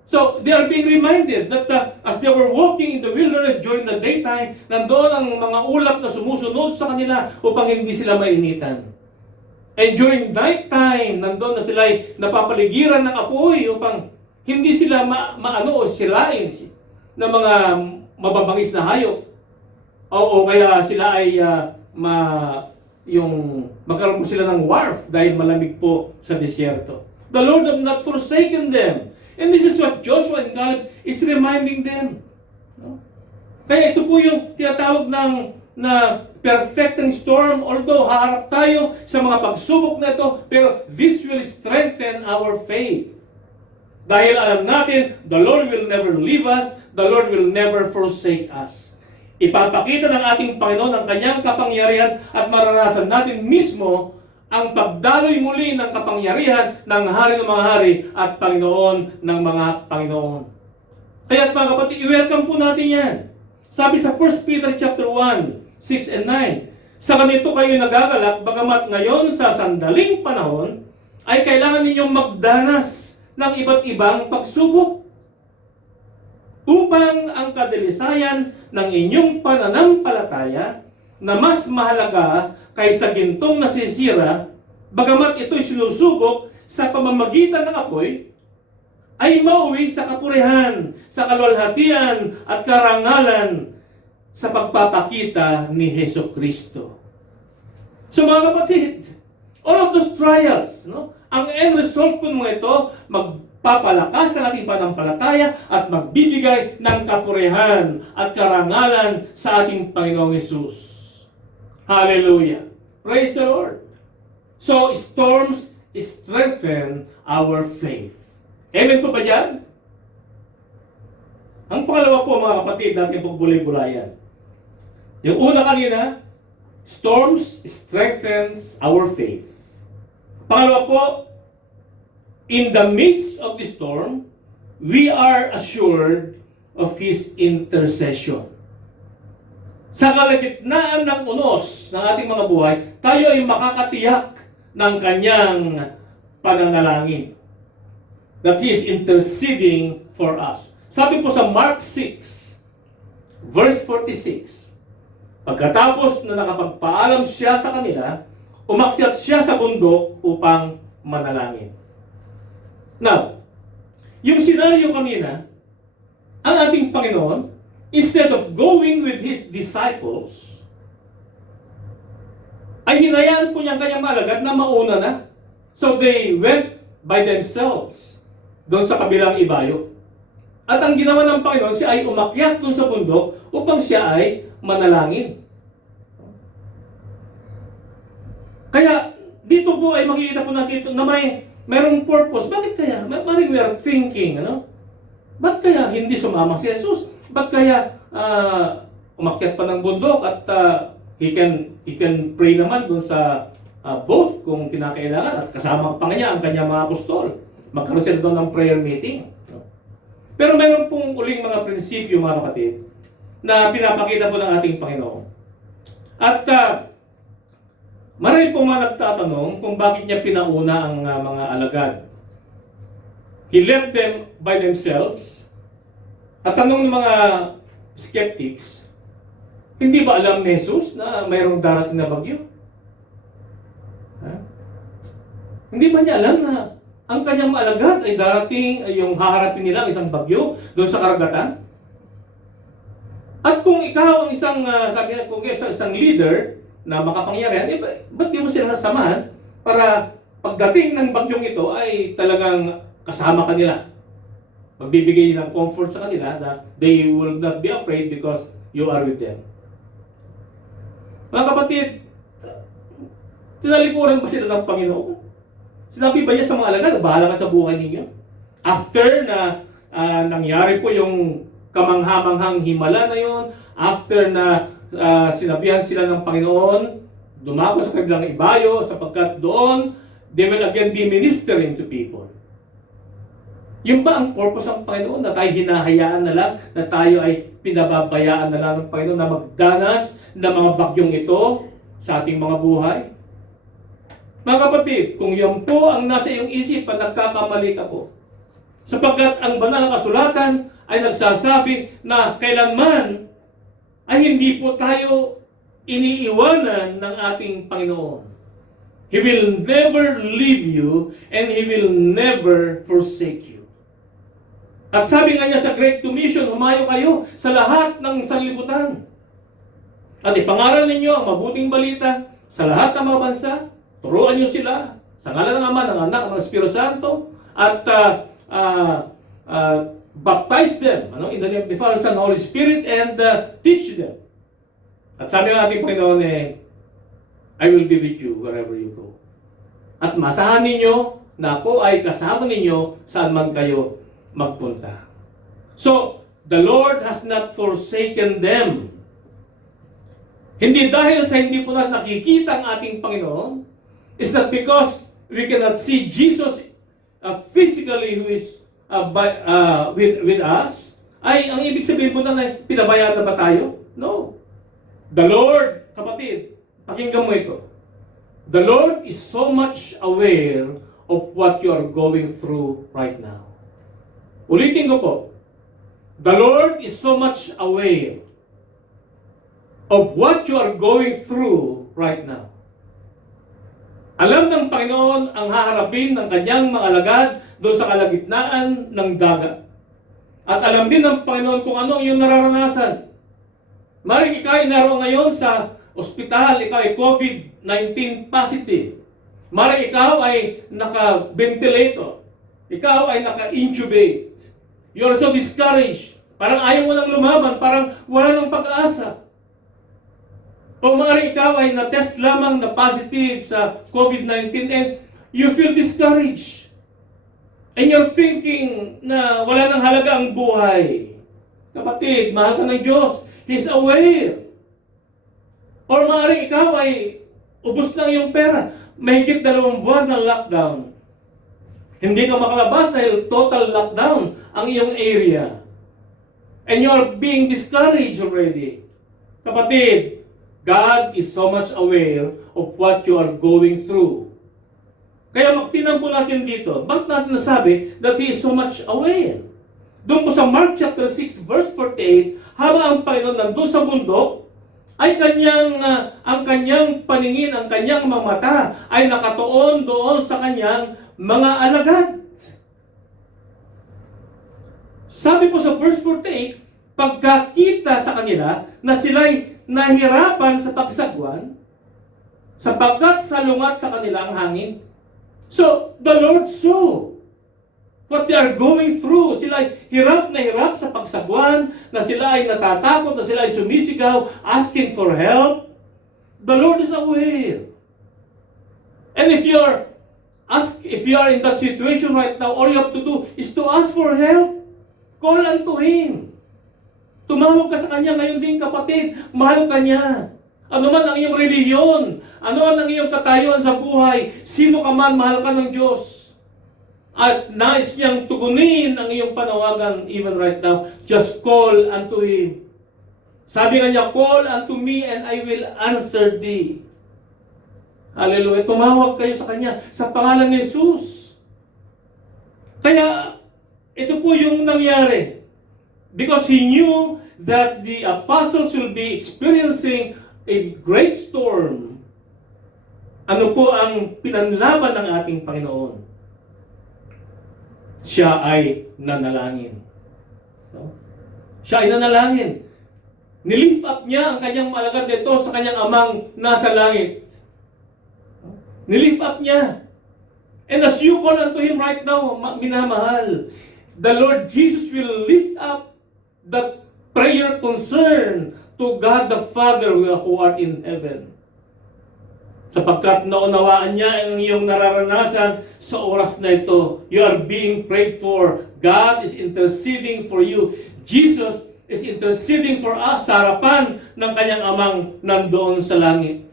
So, they are being reminded that as they were walking in the wilderness during the daytime, nandoon ang mga ulap na sumusunod sa kanila upang hindi sila mainitan. And during nighttime, nandoon na sila ay napapaligiran ng apoy upang hindi sila silain ng mga mababangis na hayop. O kaya sila ay magkaroon po sila ng warmth dahil malamig po sa disyerto. The Lord have not forsaken them. And this is what Joshua and Caleb is reminding them. Kaya ito po yung tinatawag na perfecting storm. Although haharap tayo sa mga pagsubok na ito, pero this will strengthen our faith. Dahil alam natin, the Lord will never leave us, the Lord will never forsake us. Ipapakita ng ating Panginoon ang kanyang kapangyarihan at maranasan natin mismo ang pagdaloy muli ng kapangyarihan ng Hari ng mga Hari at Panginoon ng mga Panginoon. Kaya mga kapatid, i-welcome po natin yan. Sabi sa 1 Peter chapter 1, 6 and 9, sa ganito kayo nagagalak, bagamat ngayon sa sandaling panahon, ay kailangan ninyong magdanas ng iba't ibang pagsubok upang ang kadilisayan ng inyong pananampalataya na mas mahalaga kaysa gintong nasisira, bagamat ito'y sinusubok sa pamamagitan ng apoy, ay mauwi sa kapurihan, sa kaluwalhatian at karangalan sa pagpapakita ni Hesus Kristo. So mga kapatid, all of those trials, ang end result po mga ito, magpapalakas ng ating panampalataya at magbibigay ng kapurihan at karangalan sa ating Panginoong Hesus. Hallelujah. Praise the Lord. So, storms strengthen our faith. Amen po ba dyan? Ang pangalawa po mga kapatid natin pagbulay-bulayan. Yung una kanina, storms strengthens our faith. Pangalawa po, in the midst of the storm, we are assured of His intercession. Sa kalagitnaan ng unos ng ating mga buhay, tayo ay makakatiyak ng kanyang pananalangin. That He is interceding for us. Sabi po sa Mark 6, verse 46, pagkatapos na nakapagpaalam siya sa kanila, umakyat siya sa bundok upang manalangin. Now, yung senaryo kanina, ang ating Panginoon, instead of going with His disciples, ay hinayaan po niya ang kanyang alagad na mauna na. So they went by themselves doon sa kabilang ibayo. At ang ginawa ng Panginoon, siya ay umakyat doon sa bundok upang siya ay manalangin. Kaya dito po ay makikita po natin na mayroong purpose. Bakit kaya? Maring we are thinking, ano? Ba't kaya hindi sumama si Jesus? Ba't kaya umakyat pa ng bundok at he can pray naman dun sa boat kung kinakailangan at kasama pa niya ang kanyang mga apostol. Magkaroon sila doon ng prayer meeting. Pero mayroon pong uling mga prinsipyo, mga kapatid, na pinapakita po ng ating Panginoon. At marami pong mga nagtatanong kung bakit niya pinauna ang mga alagad. He left them by themselves. At tanong ng mga skeptics, hindi ba alam ni Jesus na mayroong darating na bagyo? Hindi ba niya alam na ang kanyang maalagad ay darating, ay yung haharapin nila ang isang bagyo doon sa karagatan? At kung ikaw ang isang, sabi na, kung isang leader na makapangyarihan, ba't di mo sila sasamahan para pagdating ng bagyong ito ay talagang kasama kanila? Magbibigay ng comfort sa kanila na they will not be afraid because you are with them. Mga kapatid, tinalikuran ba sila ng Panginoon? Sinabi ba niya sa mga alagad, bahala ka sa buhay ninyo? After na nangyari po yung kamanghamanghang himala na yon, after na sinabihan sila ng Panginoon, dumako sa kanilang ibayo sapagkat doon, they will again be ministering to people. Yung ba ang purpose ng Panginoon na tayo hinahayaan na lang, na tayo ay pinababayaan na lang ng Panginoon na magdanas ng mga bagyong ito sa ating mga buhay? Mga kapatid, kung yan po ang nasa iyong isipan, nagkakamali ka po. Sapagkat ang banal na kasulatan ay nagsasabi na kailanman ay hindi po tayo iniiwanan ng ating Panginoon. He will never leave you and He will never forsake you. At sabi nga niya sa Great Commission, humayo kayo sa lahat ng sanlibutan. At ipangaral ninyo ang mabuting balita sa lahat ng mga bansa. Turuan niyo sila sa ngalan ng Ama, ng Anak, ng Espiritu Santo, at baptize them in the name of the Father, Son, and Holy Spirit, and teach them. At sabi ng ating Panginoon I will be with you wherever you go. At masahan ninyo na ako ay kasama ninyo saan man kayo magpunta. So, the Lord has not forsaken them. Hindi dahil sa hindi po natin nakikita ang ating Panginoon, it's not because we cannot see Jesus physically who is with us, ay ang ibig sabihin po na pinabayaan na ba tayo? No. The Lord, kapatid, pakinggan mo ito. The Lord is so much aware of what you are going through right now. Ulitin ko po. The Lord is so much aware of what you are going through right now. Alam ng Panginoon ang haharapin ng kanyang mga alagad doon sa kalagitnaan ng dagat. At alam din ng Panginoon kung ano yung nararanasan. Maring ikaw ay naroon ngayon sa ospital, ikaw ay COVID-19 positive. Maring ikaw ay naka-ventilator. Ikaw ay naka-intubate. You are so discouraged. Parang ayaw mo nang lumaban, parang wala nang pag-asa. O maaaring ikaw ay na-test lamang na positive sa COVID-19 and you feel discouraged. And you're thinking na wala nang halaga ang buhay. Kapatid, mahal ka ng Diyos. He's aware. Or maaaring ikaw ay ubos na iyong pera. Mahigit 2 buwan ng lockdown. Hindi ka makalabas dahil total lockdown ang iyong area. And you're being discouraged already. Kapatid, God is so much aware of what you are going through. Kaya magtinan po natin dito, bakit natin nasabi that He is so much aware? Doon po sa Mark chapter 6 verse 48, habang ang Panginoon nandun sa bundok, ay ang kanyang paningin, ang kanyang mga mata ay nakatuon doon sa kanyang mga alagad. Sabi po sa verse 48, pagkakita sa kanila na sila'y nahirapan sa pagsagwan, sapagkat salungat sa kanila ang hangin. So, the Lord saw what they are going through. Sila ay hirap na hirap sa pagsagwan, na sila ay natatakot, na sila ay sumisigaw, asking for help. The Lord is aware. And if you are in that situation right now, all you have to do is to ask for help. Call unto Him. Tumawag ka sa Kanya ngayon din, kapatid. Mahal ka niya. Ano man ang iyong relihiyon, ano man ang iyong katayuan sa buhay, sino ka man, mahal ka ng Diyos. At nais niyang tugunin ang iyong panawagan even right now. Just call unto Him. Sabi nga niya, call unto me and I will answer thee. Hallelujah. Tumawag kayo sa Kanya sa pangalan ni Jesus. Kaya, ito po yung nangyari. Because He knew that the apostles will be experiencing a great storm. Ano po ang pinanlaban ng ating Panginoon? Siya ay nanalangin. No? Siya ay nanalangin. Nilift up niya ang kanyang alagad nito sa kanyang amang nasa langit. Nilift up niya. And as you call unto Him right now, minamahal, the Lord Jesus will lift up that prayer concern to God the Father who art in heaven. Sapagkat naunawaan niya ang iyong nararanasan sa oras na ito. You are being prayed for. God is interceding for you. Jesus is interceding for us sa harapan ng kanyang amang nandoon sa langit.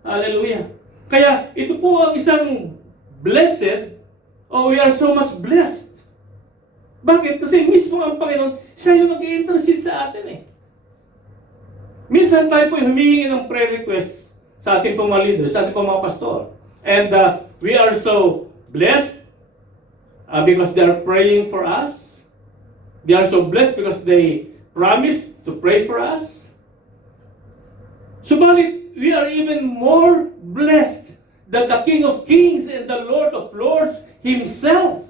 Hallelujah. Kaya ito po ang isang blessed, we are so much blessed. Bakit? Kasi mismo ang Panginoon, siya yung nag-i-intercede sa atin eh. Minsan tayo po humihingi ng prayer request sa ating pong mga leaders, sa ating pong mga pastor. And we are so blessed because they are praying for us. They are so blessed because they promised to pray for us. Subalit, we are even more blessed that the King of Kings and the Lord of Lords Himself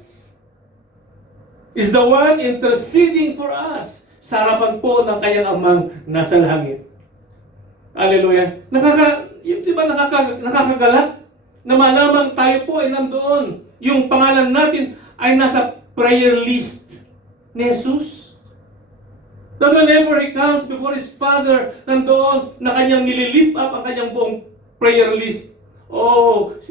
is the one interceding for us sa harapan po ng kanyang amang nasa langit. Hallelujah. Di ba nakakagalak na malamang tayo po ay nandoon. Yung pangalan natin ay nasa prayer list ni Jesus. That whenever He comes before His Father, nandoon na kanyang nililift up ang kanyang buong prayer list.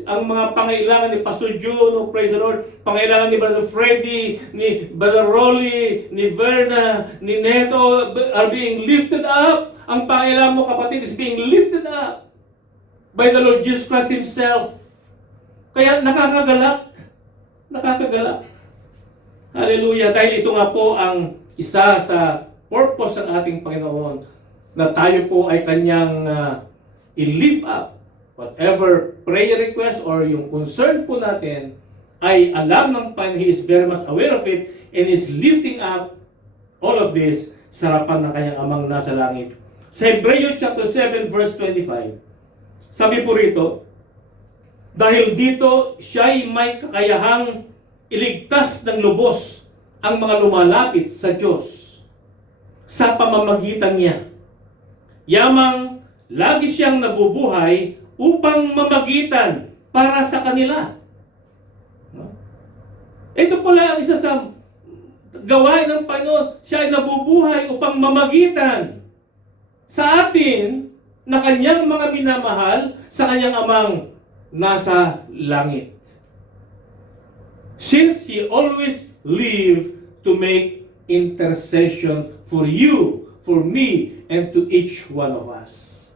Ang mga pangailangan ni Pastor Juno, praise the Lord, pangailangan ni Brother Freddy, ni Brother Rolly, ni Verna, ni Neto are being lifted up. Ang pangailangan mo, kapatid, is being lifted up by the Lord Jesus Christ Himself. Kaya nakakagalak. Hallelujah. Dahil ito nga po ang isa sa purpose ng ating Panginoon, na tayo po ay Kanyang i-lift up. Whatever prayer request or yung concern po natin, ay alam ng Panginoon, He is very much aware of it, and is lifting up all of this sa harapan ng kanyang amang nasa langit. Sa Hebreo chapter 7 verse 25, sabi po rito, dahil dito siya'y may kakayahang iligtas ng lubos ang mga lumalapit sa Diyos sa pamamagitan niya. Yamang lagi siyang nabubuhay upang mamagitan para sa kanila. No? Ito pala ang isa sa gawain ng Panginoon. Siya ay nabubuhay upang mamagitan sa atin na kanyang mga minamahal sa kanyang amang nasa langit. Since He always lived to make intercession for you, for me, and to each one of us.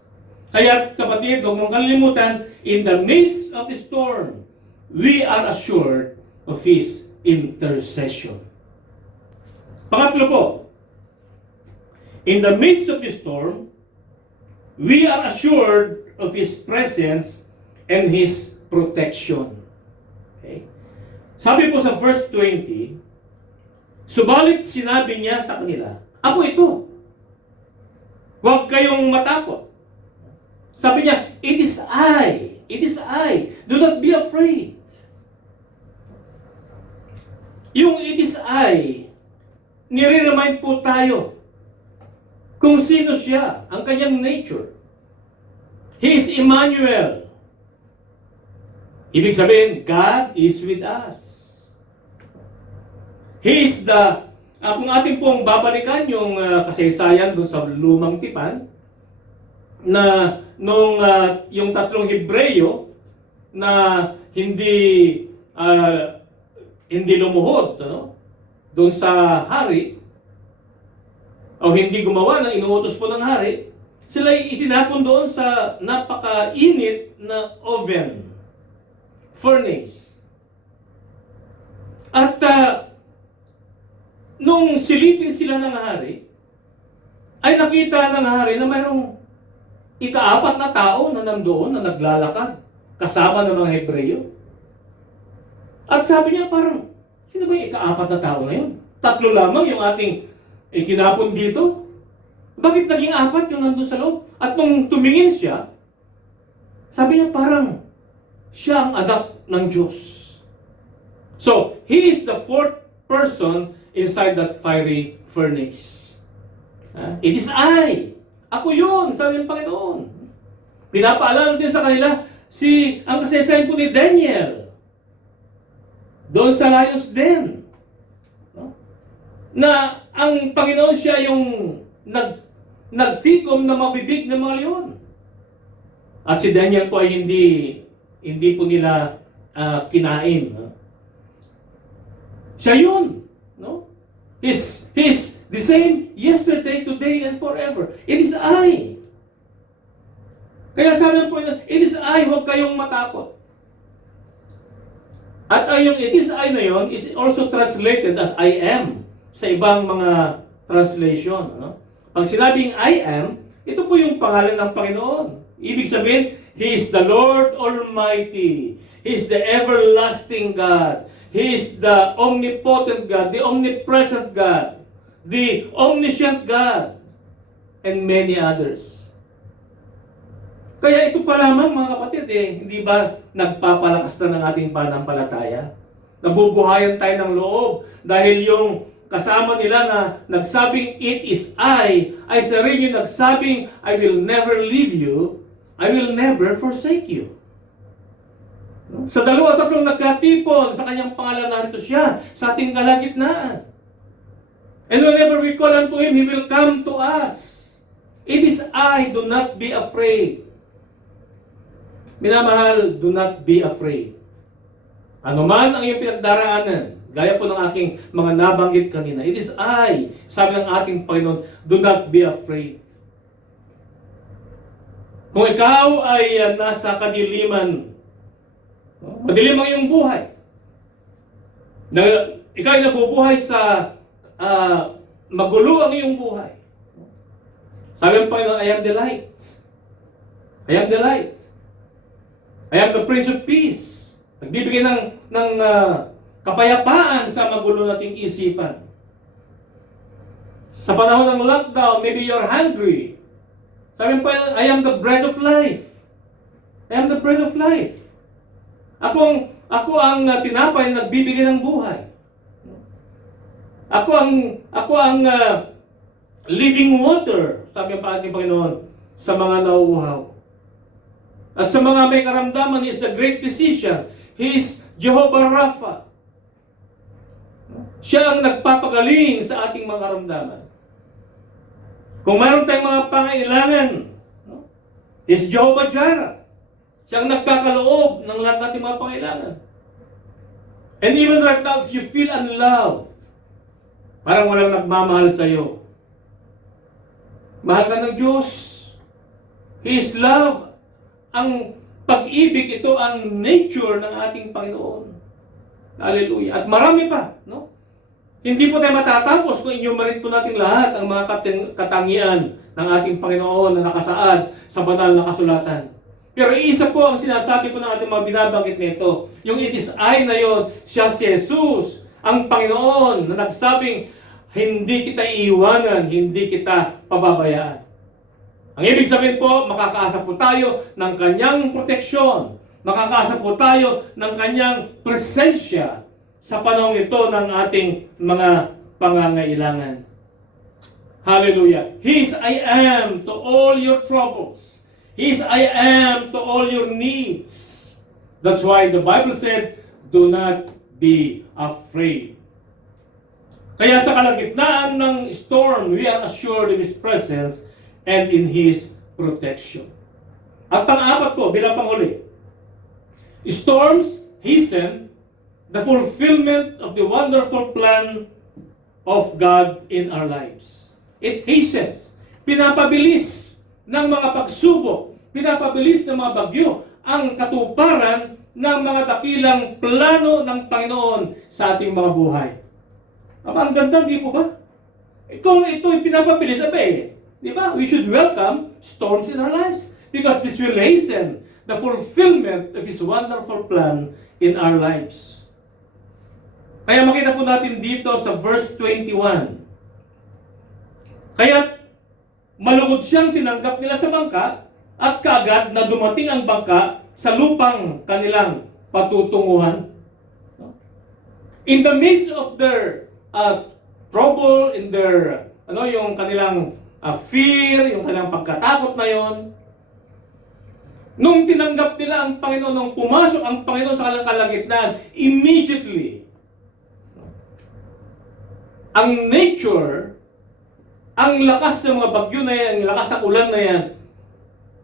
Kaya kapatid, huwag mong kalimutan, in the midst of the storm, we are assured of His intercession. Pangatlo po, in the midst of the storm, we are assured of His presence and His protection. Okay? Sabi po sa verse 20, subalit sinabi niya sa kanila, ako ito. Huwag kayong matakot. Sabi niya, it is I. It is I. Do not be afraid. Yung it is I, nire-remind po tayo kung sino siya, ang kanyang nature. He is Emmanuel. Ibig sabihin, God is with us. He is the, kung ating pong babalikan yung kasaysayan doon sa lumang tipan, na nung yung tatlong Hebreyo na hindi hindi lumuhod, ano? Doon sa hari, o hindi gumawa ng inuutos po ng hari, sila ay itinapon doon sa napakainit na oven, furnace. At nung silipin sila ng hari, ay nakita ng hari na mayroong ika-4 na tao na nandoon na naglalakad kasama ng mga Hebreyo. At sabi niya parang, sino ba yung ika-4 na tao na yun? 3 lamang yung ating ikinapon dito. Bakit naging 4 yung nandun sa loob? At nung tumingin siya, sabi niya parang siya ang anak ng Diyos. So, he is the 4th person inside that fiery furnace. It is I. Ako yun, sabi ng Panginoon. Pinapaalala din sa kanila ang kasaysayan po ni Daniel. Doon sa Lion's Den. No? Na ang Panginoon siya yung nagtikom na mabibig ng mga leon. At si Daniel po ay hindi po nila kinain. No? Siya yun. No? He's the same yesterday, today, and forever. It is I. Kaya sabi ng Panginoon, it is I, huwag kayong matakot. At yung it is I na yon is also translated as I am sa ibang mga translation. No? Pag sinabing I am, ito po yung pangalan ng Panginoon. Ibig sabihin, He is the Lord Almighty. He is the everlasting God. He is the omnipotent God, the omnipresent God, the omniscient God, and many others. Kaya ito pa lamang mga kapatid, hindi ba nagpapalakas na ng ating pananampalataya? Nabubuhayan tayo ng loob dahil yung kasama nila na nagsabing it is I sa rin yung nagsabing I will never leave you, I will never forsake you. Sa 2-3 nagkatipon sa kanyang pangalan, narito siya sa ating kalagitnaan. And whenever we call unto Him, He will come to us. It is I, do not be afraid. Minamahal, do not be afraid. Ano man ang iyong pinagdaraanan, gaya po ng aking mga nabanggit kanina, it is I, sabi ng ating Panginoon, do not be afraid. Kung ikaw ay nasa kadiliman, madilim ang iyong buhay, ikaw ay nabubuhay sa magulo ang iyong buhay. Sabi ng Panginoon, I am the light. I am the light. I am the Prince of Peace. Nagbibigay ng kapayapaan sa magulo nating isipan. Sa panahon ng lockdown, maybe you're hungry. Sabi ng Panginoon, I am the bread of life. I am the bread of life. Ako ang tinapay na nagbibigay ng buhay. Ako ang living water, sabi ng ating Panginoon, sa mga nauuhaw. At sa mga may karamdaman, He is the great physician. He is Jehovah Rapha. Siya ang nagpapagaling sa ating mga karamdaman. Kung mayroon tayong mga pangailangan, He is Jehovah Jireh. Siya ang nagkakaloob ng lahat nating mga pangailangan. And even right now, if you feel unloved, parang walang nagmamahal sa iyo, mahal ka ng Diyos. He is love. Ang pag-ibig, ito ang nature ng ating Panginoon. Hallelujah. At marami pa, no? Hindi po tayo matatapos kung inyumarit po natin lahat ang mga katangian ng ating Panginoon na nakasaad sa banal na kasulatan. Pero isa po ang sinasabi po ng ating mga binabanggit nito. Yung it is I na yon, siya si Jesus, ang Panginoon na nagsabing, hindi kita iiwanan, hindi kita pababayaan. Ang ibig sabihin po, makakaasa po tayo ng kanyang proteksyon. Makakaasa po tayo ng kanyang presensya sa panahon ito ng ating mga pangangailangan. Hallelujah. He is I am to all your troubles. He is I am to all your needs. That's why the Bible said, do not be afraid. Kaya sa kalagitnaan ng storm, we are assured in His presence and in His protection. At pang-apat po, bilang panghuli, Storms hasten the fulfillment of the wonderful plan of God in our lives. It hastens, pinapabilis ng mga pagsubok, pinapabilis ng mga bagyo ang katuparan ng mga dakilang plano ng Panginoon sa ating mga buhay. Ang ganda, di po ba? Kung ito'y pinapabilis, di ba? We should welcome storms in our lives because this will hasten the fulfillment of His wonderful plan in our lives. Kaya makita po natin dito sa verse 21. Kaya malugod siyang tinanggap nila sa bangka at kaagad na dumating ang bangka sa lupang kanilang patutunguhan. In the midst of their trouble, in their yung kanilang fear, yung kanilang pagkatakot na yon, nung tinanggap nila ang Panginoon, nung pumasok ang Panginoon sa kanilang kalagitnaan, immediately, ang nature, ang lakas ng mga bagyo na yan, ang lakas ng ulan na yan,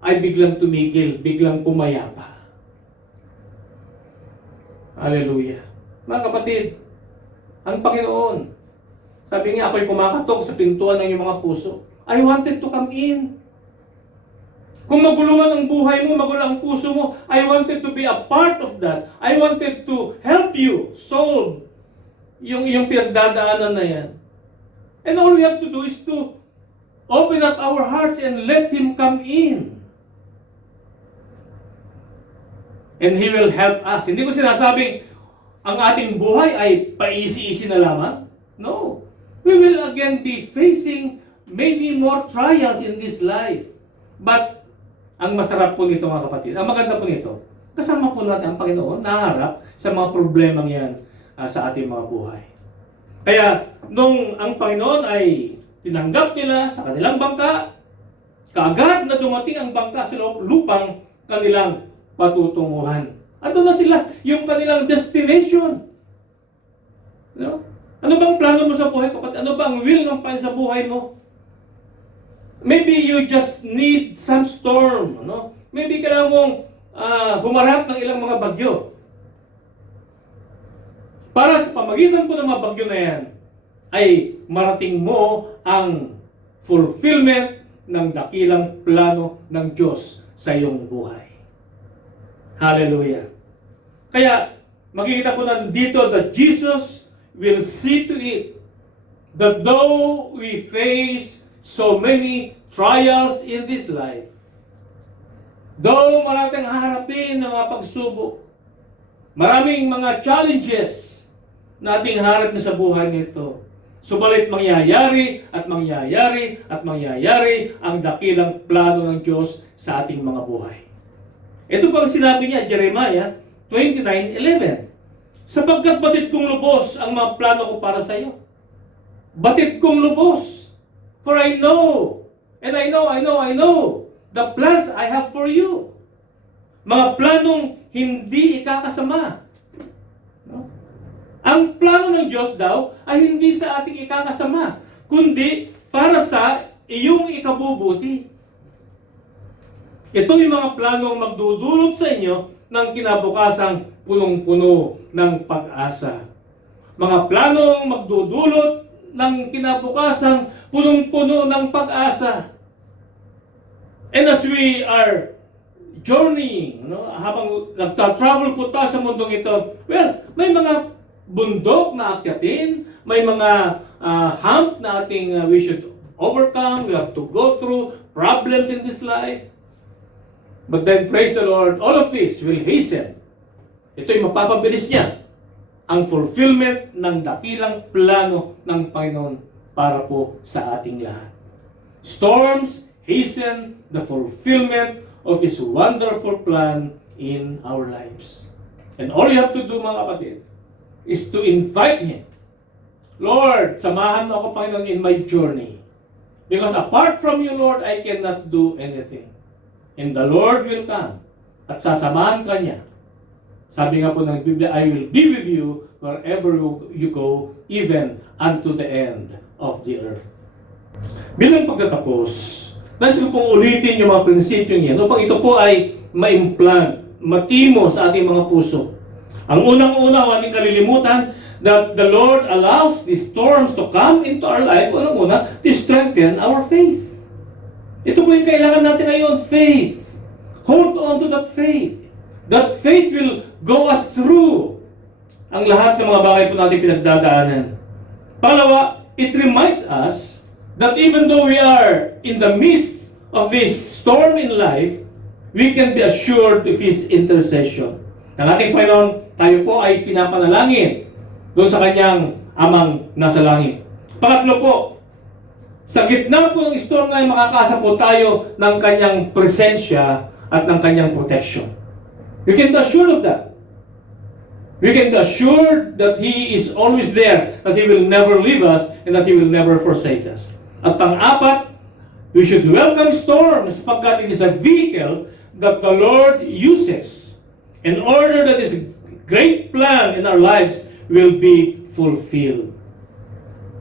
ay biglang tumigil, biglang pumayapa. Hallelujah. Mga kapatid, ang Panginoon, sabi niya, ako'y kumakatok sa pintuan ng iyong mga puso. I wanted to come in. Kung magulo man ang buhay mo, magulo ang puso mo, I wanted to be a part of that. I wanted to help you solve yung pinagdadaanan na yan. And all we have to do is to open up our hearts and let Him come in. And He will help us. Hindi ko sinasabing ang ating buhay ay paisi-isi na lamang. No. We will again be facing maybe more trials in this life. But ang masarap po nito mga kapatid, ang maganda po nito, kasama po natin ang Panginoon naharap sa mga problemang yan sa ating mga buhay. Kaya nung ang Panginoon ay tinanggap nila sa kanilang bangka, kaagad na dumating ang bangka sa lupang kanilang patutunguhan. Ano na sila? Yung kanilang destination. No? Ano bang plano mo sa buhay, kapatid? Ano ba ang will ng Panginoon sa buhay mo? Maybe you just need some storm. No? Maybe kailangan mong humarap ng ilang mga bagyo. Para sa pamagitan po ng mga bagyo na yan, ay marating mo ang fulfillment ng dakilang plano ng Diyos sa iyong buhay. Hallelujah. Kaya, makikita po na dito that Jesus will see to it that though we face so many trials in this life, though maraming haharapin ng mga pagsubok, maraming mga challenges na ating harap na sa buhay nito, subalit mangyayari at mangyayari at mangyayari ang dakilang plano ng Diyos sa ating mga buhay. Ito pang sinabi niya, Jeremiah 29:11. Sapagkat batid kong lubos ang mga plano ko para sa iyo. Batid kong lubos. For I know, and I know the plans I have for you. Mga planong hindi ikakasama. No? Ang plano ng Diyos daw ay hindi sa ating ikakasama, kundi para sa iyong ikabubuti. Ito yung mga planong magdudulot sa inyo ng kinabukasang punong-puno ng pag-asa. Mga planong magdudulot ng kinabukasang punong-puno ng pag-asa. And as we are journeying, habang nagta-travel po tayo sa mundong ito, well, may mga bundok na akyatin, may mga hump na ating we should overcome, we have to go through problems in this life. But then, praise the Lord, all of this will hasten. Ito'y mapapabilis niya ang fulfillment ng dakilang plano ng Panginoon para po sa ating lahat. Storms hasten the fulfillment of His wonderful plan in our lives. And all you have to do, mga kapatid, is to invite Him. Lord, samahan mo ako, Panginoon, in my journey. Because apart from you, Lord, I cannot do anything. And the Lord will come at sasamahan ka niya. Sabi nga po ng Biblia, I will be with you wherever you go, even unto the end of the earth. Bilang pagtatapos, nais ko pong ulitin yung mga prinsipyo niya. Upang ito po ay ma-implant, matimo sa ating mga puso. Ang unang-una, huwag nating kalilimutan that the Lord allows these storms to come into our life, unang-una, to strengthen our faith. Ito po yung kailangan natin ngayon, faith. Hold on to that faith. That faith will go us through ang lahat ng mga bagay po natin pinagdadaanan. Pangalawa, it reminds us that even though we are in the midst of this storm in life, we can be assured of His intercession. Ang ating Panginoon, tayo po ay pinapanalangin doon sa kanyang amang nasa langit. Pangatlo po, sa gitna po ng storm na makakaasa po tayo ng kanyang presensya at ng kanyang protection. We can be assured of that. We can be assured that He is always there, that He will never leave us, and that He will never forsake us. At pang-apat, we should welcome storms sapagkat it is a vehicle that the Lord uses in order that His great plan in our lives will be fulfilled.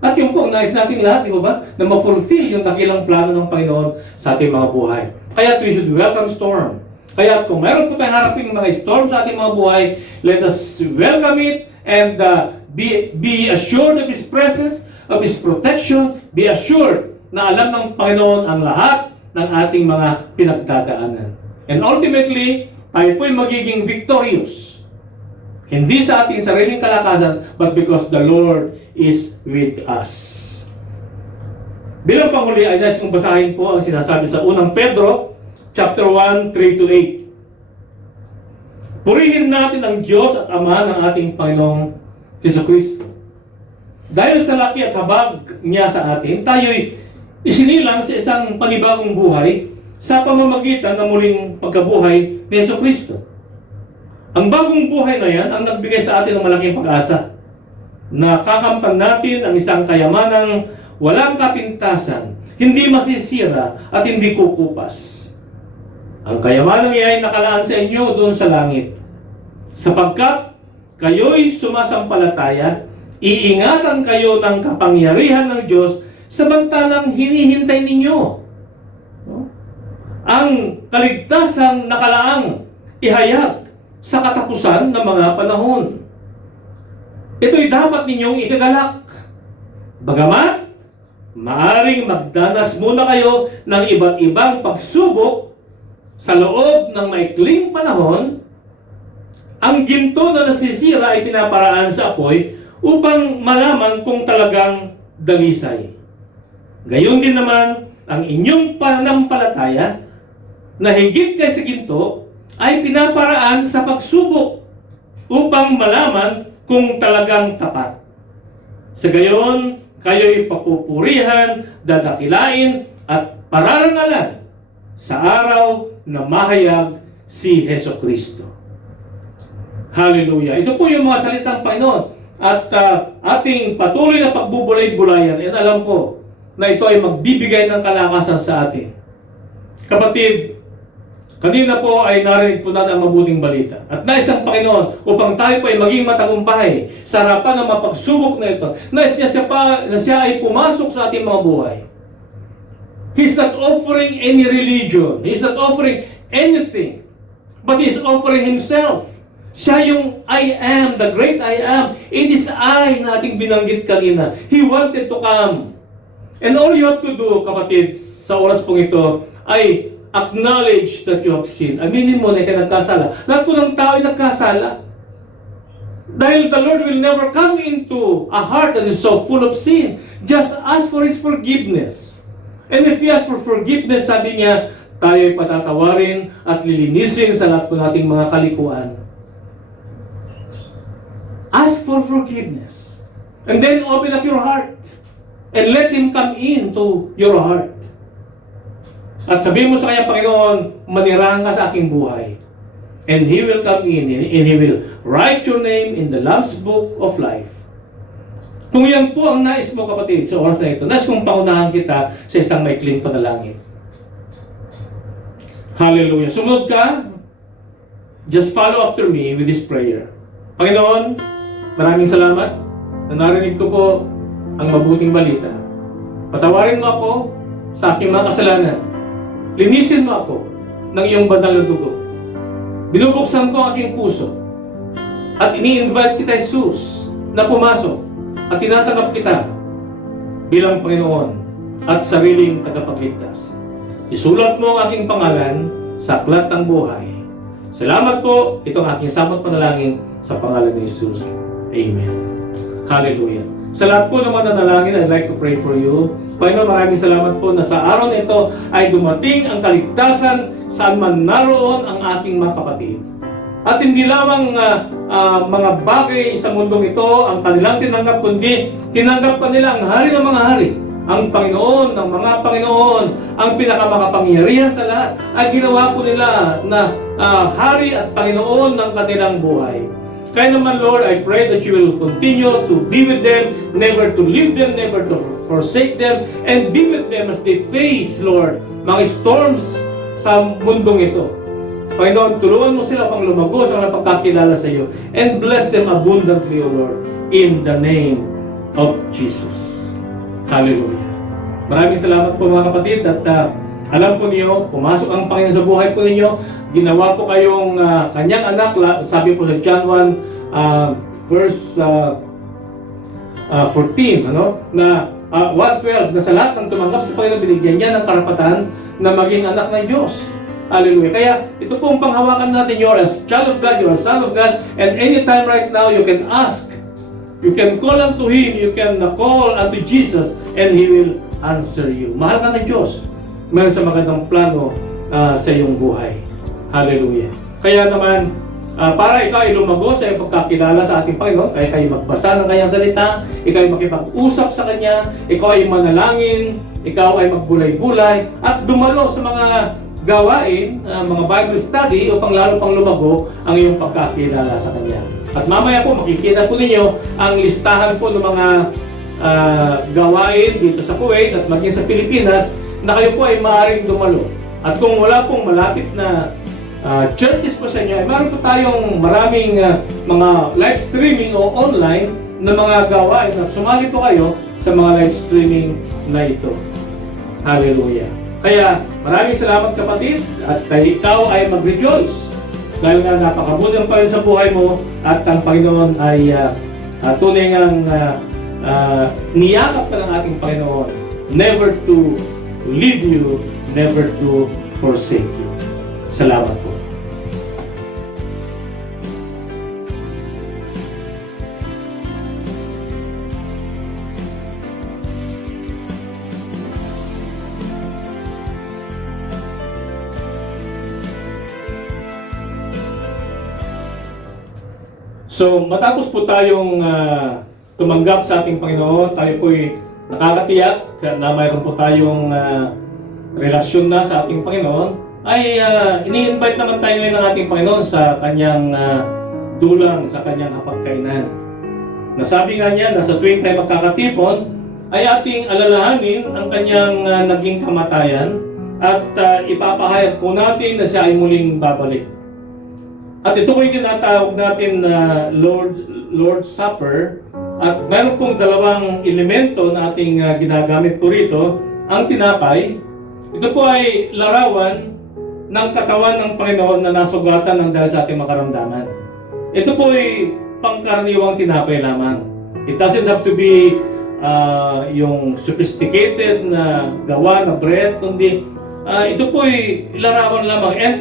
At yung po, nais natin lahat, di ba ba, na ma-fulfill yung dakilang plano ng Panginoon sa ating mga buhay. Kaya we should welcome storm. Kaya kung mayroon po tayong harapin mga storm sa ating mga buhay, let us welcome it and be assured of His presence, of His protection, be assured na alam ng Panginoon ang lahat ng ating mga pinagdadaanan. And ultimately, tayo po'y magiging victorious. Hindi sa ating sariling kalakasan, but because the Lord is with us. Bilang panghuli ay nais kong basahin po ang sinasabi sa unang Pedro, chapter 1, 3-8. Purihin natin ang Diyos at Ama ng ating Panginoong Jesucristo. Dahil sa laki at habag niya sa atin, tayo'y isinilang sa isang panibagong buhay sa pamamagitan ng muling pagkabuhay ni Jesucristo. Ang bagong buhay na yan ang nagbigay sa atin ng malaking pag-asa na kakamtan natin ang isang kayamanang walang kapintasan, hindi masisira at hindi kukupas. Ang kayamanang iyan ay nakalaan sa inyo doon sa langit. Sapagkat kayo'y sumasampalataya, iingatan kayo ng kapangyarihan ng Diyos samantalang hinihintay ninyo ang kaligtasang nakalaang ihayag sa katapusan ng mga panahon. Ito'y dapat ninyong ikagalak. Bagamat, maaring magdanas muna kayo ng iba't ibang pagsubok sa loob ng maikling panahon, ang ginto na nasisira ay pinaparaan sa apoy upang malaman kung talagang dalisay. Gayon din naman, ang inyong pananampalataya na higit kaysa ginto ay pinaparaan sa pagsubok upang malaman kung talagang tapat. Sa gayon, kayo'y papupurihan, dadakilain at pararangalan sa araw na mahayag si Jesucristo. Hallelujah! Ito po yung mga salitang Panginoon at ating patuloy na pagbubulay-bulayan. And alam ko na ito ay magbibigay ng kalakasan sa atin. Kapatid, kanina po ay narinig po natin ang mabuting balita. At nais ang Panginoon upang tayo po ay maging matagumpay sa harapan ng mapagsubok na ito. Nais niya na siya ay pumasok sa ating mga buhay. He's not offering any religion. He's not offering anything. But He's offering Himself. Siya yung I am, the great I am. It is I na ating binanggit kanina. He wanted to come. And all you have to do, kapatid, sa oras pong ito, ay acknowledge that you have sinned. Aminin mo na ikaw nagkasala. Lahat po ng tao ay nagkasala. Dahil the Lord will never come into a heart that is so full of sin. Just ask for His forgiveness. And if you ask for forgiveness, sabi niya, tayo ay patatawarin at lilinisin sa lahat po nating mga kalikuan. Ask for forgiveness. And then open up your heart. And let Him come into your heart. At sabihin mo sa kanya, Panginoon, manirahan ka sa aking buhay. And He will come in and He will write your name in the Lamb's Book of Life. Kung yan po ang nais mo, kapatid, sa oras na ito, nais kong pangunahan kita sa isang maikling panalangin. Hallelujah. Sumunod ka, just follow after me with this prayer. Panginoon, maraming salamat na narinig ko po ang mabuting balita. Patawarin mo ako sa aking mga kasalanan. Linisin mo ako ng iyong banal na dugo. Binubuksan ko ang aking puso at ini-invite kita, Jesus, na pumasok at tinatanggap kita bilang Panginoon at sariling tagapagligtas. Isulat mo ang aking pangalan sa aklat ng buhay. Salamat po. Itong aking samot panalangin sa pangalan ni Jesus. Amen. Hallelujah. Sa lahat po naman na nalangin, I'd like to pray for you. Panginoon, maraming salamat po na sa araw na ito ay dumating ang kaligtasan saan man naroon ang aking mga kapatid. At hindi lamang mga bagay sa mundong ito ang kanilang tinanggap, kundi tinanggap pa nila ang hari ng mga hari. Ang Panginoon ng mga Panginoon, ang pinakamakapangyarihan sa lahat, ay ginawa po nila na hari at Panginoon ng kanilang buhay. Kaya naman, Lord, I pray that you will continue to be with them, never to leave them, never to forsake them, and be with them as they face, Lord, mga storms sa mundong ito. Panginoon, tulungan mo sila pang lumago sa mga pagkakilala sa iyo, and bless them abundantly, O Lord, in the name of Jesus. Hallelujah. Maraming salamat po mga kapatid, at alam po niyo, pumasok ang Panginoon sa buhay po ninyo. Ginawa po kayong kanyang anak, sabi po sa John 1 verse 14, na 1:12, na sa lahat ng tumanggap sa Panginoon, binigyan niya ng karapatan na maging anak ng Diyos. Hallelujah. Kaya ito po ang panghawakan natin. You're a child of God, you're a son of God, and anytime right now you can ask, you can call unto Him, you can call unto Jesus, and He will answer you. Mahal ka ng Diyos. Meron sa magandang plano sa iyong buhay. Hallelujah. Kaya naman, para ikaw ay lumago sa iyong pagkakilala sa ating Panginoon, kaya kayo magbasa ng kanyang salita, ikaw ay makipag-usap sa Kanya, ikaw ay manalangin, ikaw ay magbulay-bulay, at dumalo sa mga gawain, mga Bible study, upang lalo pang lumago ang iyong pagkakilala sa Kanya. At mamaya po, makikita po ninyo ang listahan po ng mga gawain dito sa Kuwait at maging sa Pilipinas na kayo po ay maaaring dumalo. At kung wala pong malapit na churches po sa inyo, ay meron po tayong maraming mga live streaming o online na mga gawain, at sumali po kayo sa mga live streaming na ito. Hallelujah. Kaya maraming salamat kapatid, at kay ikaw ay mag-rejoice dahil nga napakabuti ang Panginoon sa buhay mo, at ang Panginoon ay tunay ngang niyakap ka ng ating Panginoon, never to leave you, never to forsake you. Salamat po. So, matapos po tayong tumanggap sa ating Panginoon, tayo po'y nakakatiyak na mayroon po tayong relasyon na sa ating Panginoon, ay ini-invite naman tayo ngayon ng ating Panginoon sa kanyang dulang, sa kanyang hapagkainan. Nasabi nga niya na sa tuwing tayo magkakatipon, ay ating alalahanin ang kanyang naging kamatayan, at ipapahayag po natin na siya ay muling babalik. At ito po yung tinatawag natin na Lord's Supper. At mayroon pong dalawang elemento na ating ginagamit po rito. Ang tinapay, ito po ay larawan ng katawan ng Panginoon na nasugatan ng dahil sa ating makaramdaman. Ito po ay pangkaraniwang tinapay lamang. It doesn't have to be yung sophisticated na gawa na bread, kundi ito po ay larawan lamang. And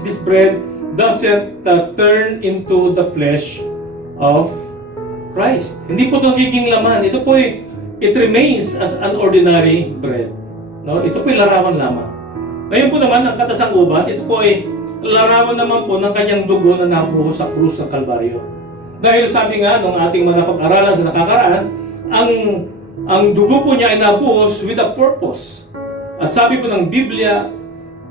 this bread doesn't turn into the flesh of Christ. Hindi po ito nagiging laman. Ito po it remains as an ordinary bread. No? Ito po larawan lamang. Ngayon po naman, ang katasang ubas, ito po ay larawan naman po ng kanyang dugo na nabuhos sa krus ng Kalbaryo. Dahil sabi nga nung ating mga pag-aralan sa nakakaraan, ang dugo po niya ay nabuhos with a purpose. At sabi po ng Biblia,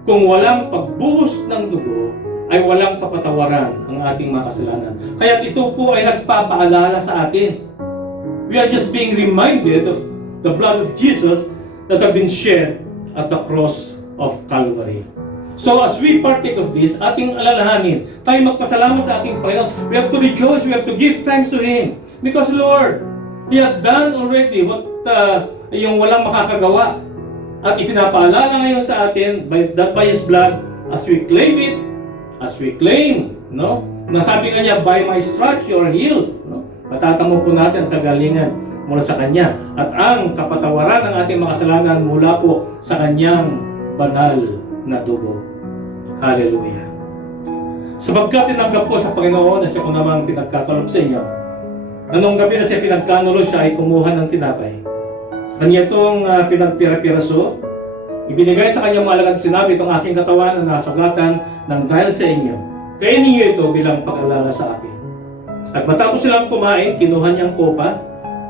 kung walang pagbuhos ng dugo, ay walang kapatawaran ang ating mga kasalanan. Kaya ito po ay nagpapaalala sa atin. We are just being reminded of the blood of Jesus that have been shed at the cross of Calvary. So as we partake of this, ating alalahanin, tayo magpasalamat sa ating Panginoon. We have to rejoice, we have to give thanks to Him. Because Lord, He had done already what yung walang makakagawa. At ipinapaalala ngayon sa atin by His blood, as we claim it, as we claim, no? Nasabi nga niya, by my stripes you are healed, no? Matatamo po natin ang kagalingan mula sa Kanya at ang kapatawaran ng ating mga kasalanan mula po sa Kanyang banal na dugo. Hallelujah. Sapagkat tinanggap po sa Panginoon na siya po namang pinagkakalob sa inyo, na nung gabi na siya pinagkanulo, siya ay kumuha ng tinapay. Kanya itong pinagpira-piraso, ibinigay sa kanyang mga alagad, sinabi, itong aking katawan na nasugatan ng dahil sa inyo. Kainin niyo ito bilang pag-alala sa akin. At matapos silang kumain, kinuha niyang kopa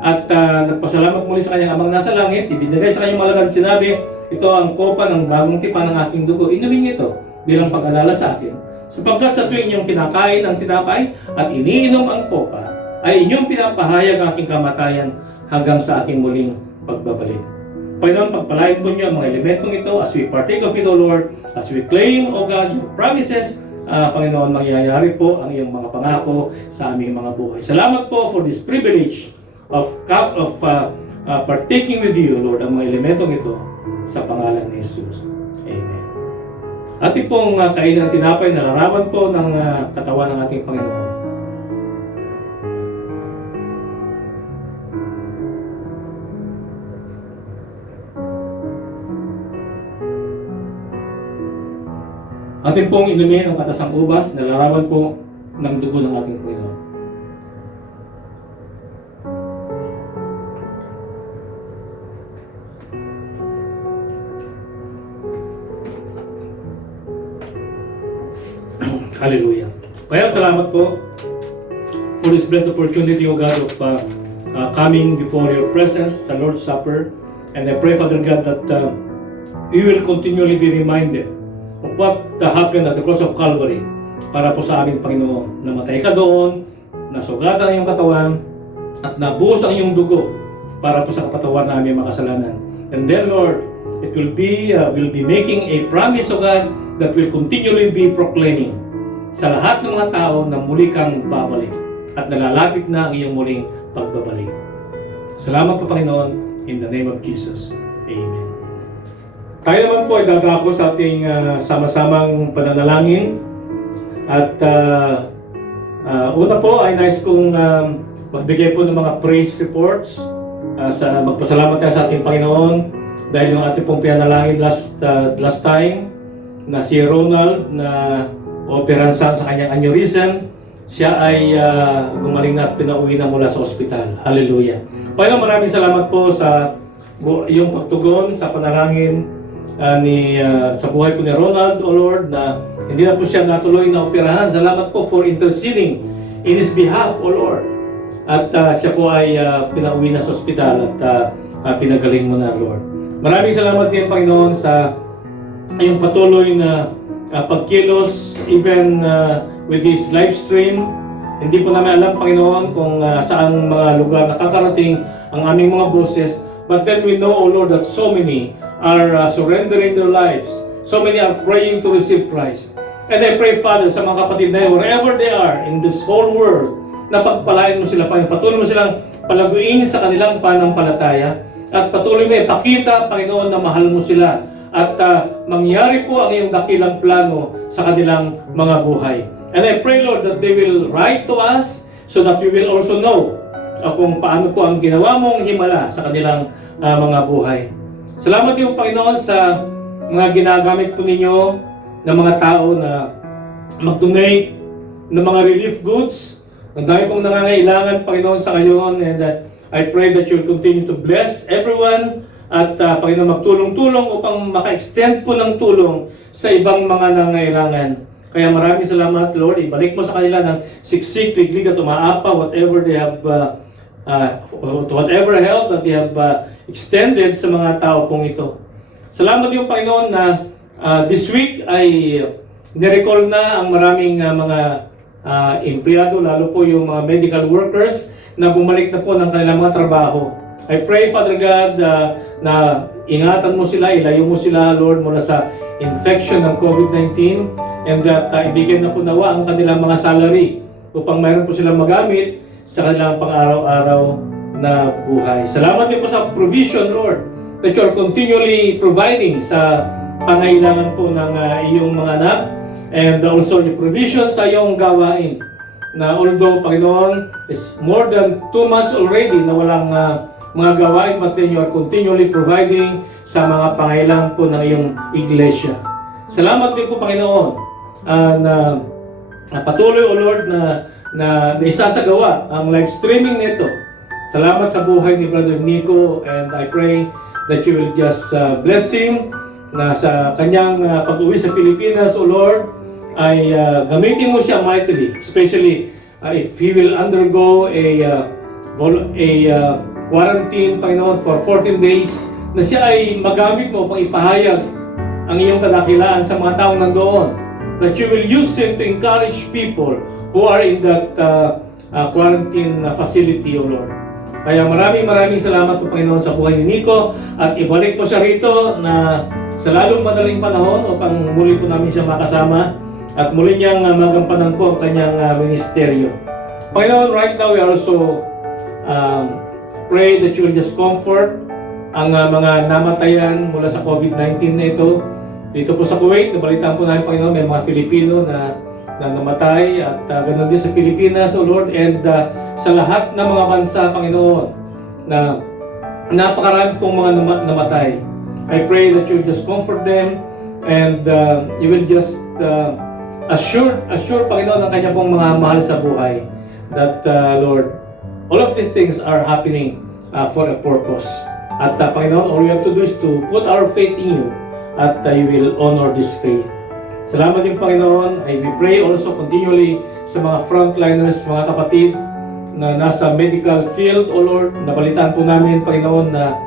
at nagpasalamat muli sa kanyang amang nasa langit, ibinigay sa kanyang mga alagad, sinabi, ito ang kopa ng bagong tipan ng aking dugo. Inumin niyo ito bilang pag-alala sa akin. Sapagkat sa tuwing inyong kinakain ang tinapay at iniinom ang kopa, ay inyong pinapahayag ang aking kamatayan hanggang sa aking muling pagbabalik. Panginoon, pagpalain po niyo ang mga elementong ito as we partake of it, O Lord, as we claim, O God, your promises. Panginoon, mangyayari po ang iyong mga pangako sa aming mga buhay. Salamat po for this privilege of partaking with you, Lord, ang mga elementong ito sa pangalan ni Jesus. Amen. Ating pong kainan ng tinapay na larawan po ng katawan ng ating Panginoon. Atin pong inumin ang katasang ubas na larawan po ng dugo ng ating Panginoon. Hallelujah. Kaya salamat po for this blessed opportunity, O God, of coming before your presence, the Lord's Supper. And I pray, Father God, that we will continually be reminded of what happened at the cross of Calvary para po sa aming Panginoon. Namatay ka doon, nasugatan ang iyong katawan, at nabuhos ang iyong dugo para po sa kapatawaran ng aming mga kasalanan. And then, Lord, it will be making a promise, O God, that will continually be proclaiming sa lahat ng mga tao na muli kang babalik at nalalapit na ang iyong muling pagbabalik. Salamat po, Panginoon, in the name of Jesus. Amen. Tayo naman po ay dadako sa ating sama-samang pananalangin. At una po ay nice kong magbigay po ng mga praise reports. Magpasalamat tayo sa ating Panginoon dahil yung ating pong pinanalangin last time na si Ronald na operansan sa kanyang aneurysm, siya ay gumaling na at pinauwi na mula sa ospital. Hallelujah. Panginoon, maraming salamat po sa iyong pagtugon sa panalangin sa buhay po ni Ronald, O Lord, na hindi na po siya natuloy na operahan. Salamat po for interceding in his behalf, O Lord. At siya po ay pinauwi na sa ospital at pinagaling mo na, Lord. Maraming salamat din, Panginoon, sa iyong patuloy na pagkilos even with this live stream. Hindi po namin alam, Panginoon, kung saan mga lugar nakakarating ang aming mga boses. But then we know, O Lord, that so many are surrendering their lives. So many are praying to receive Christ. And I pray, Father, sa mga kapatid na yun, wherever they are in this whole world, na pagpalain mo sila, Panginoon. Patuloy mo silang palaguin sa kanilang panampalataya. At patuloy mo ipakita, Panginoon, na mahal mo sila. At mangyari po ang iyong dakilang plano sa kanilang mga buhay. And I pray, Lord, that they will write to us so that we will also know kung paano po ang ginawa mong himala sa kanilang mga buhay. Salamat din, Panginoon, sa mga ginagamit po ninyo ng mga tao na mag-donate ng mga relief goods. Ang dami pong nangangailangan, Panginoon, sa ngayon. And I pray that you'll continue to bless everyone at Panginoon, magtulong-tulong upang maka-extend po ng tulong sa ibang mga nangangailangan. Kaya maraming salamat, Lord. Ibalik mo sa kanila ng siksik, tiglig at umaapa, whatever they have, whatever help that they have extended sa mga tao pong ito. Salamat din, Panginoon, na this week ay nirecall na ang maraming mga empleyado, lalo po yung mga medical workers na bumalik na po ng kanilang mga trabaho. I pray, Father God, na ingatan mo sila, ilayo mo sila, Lord, mula sa infection ng COVID-19 and that ibigay na po nawa ang kanilang mga salary upang mayroon po silang magamit sa kanilang pang-araw-araw na buhay. Salamat din po sa provision, Lord, that you are continually providing sa pangailangan po ng iyong mga anak. And also yung provision sa iyong gawain. Na although, Panginoon, is more than 2 months already na walang mga gawain, but then you are continually providing sa mga pangailangan po ng iyong iglesia. Salamat din po, Panginoon, na patuloy, O Lord, na isasagawa ang live streaming nito. Salamat sa buhay ni Brother Nico, and I pray that you will just bless him na sa kanyang pag-uwi sa Pilipinas, O Lord, ay gamitin mo siya mightily, especially if he will undergo a quarantine, Panginoon, for 14 days, na siya ay magamit mo pang ipahayag ang iyong kadakilaan sa mga taong nandoon. That you will use him to encourage people who are in that quarantine facility, O Lord. Kaya maraming salamat po, Panginoon, sa buhay ni Nico, at ibalik mo siya rito na sa lalong madaling panahon upang muli po namin siya makasama at muli niyang magampanan po ang kanyang ministeryo. Panginoon, right now we also pray that you will just comfort ang mga namatayan mula sa COVID-19 na ito. Dito po sa Kuwait, nabalitaan po namin, Panginoon, may mga Filipino na namatay, at ganoon din sa Pilipinas, O Lord, and sa lahat ng mga bansa, Panginoon, na napakarami pong mga namatay. I pray that you will just comfort them, and you will just assure, Panginoon, ang kanya pong mga mahal sa buhay, that, Lord, all of these things are happening for a purpose. At Panginoon, all we have to do is to put our faith in you, at you will honor this faith. Salamat din, Panginoon. We pray also continually sa mga frontliners, mga kapatid na nasa medical field, O Lord. Nabalitaan po namin, Panginoon, na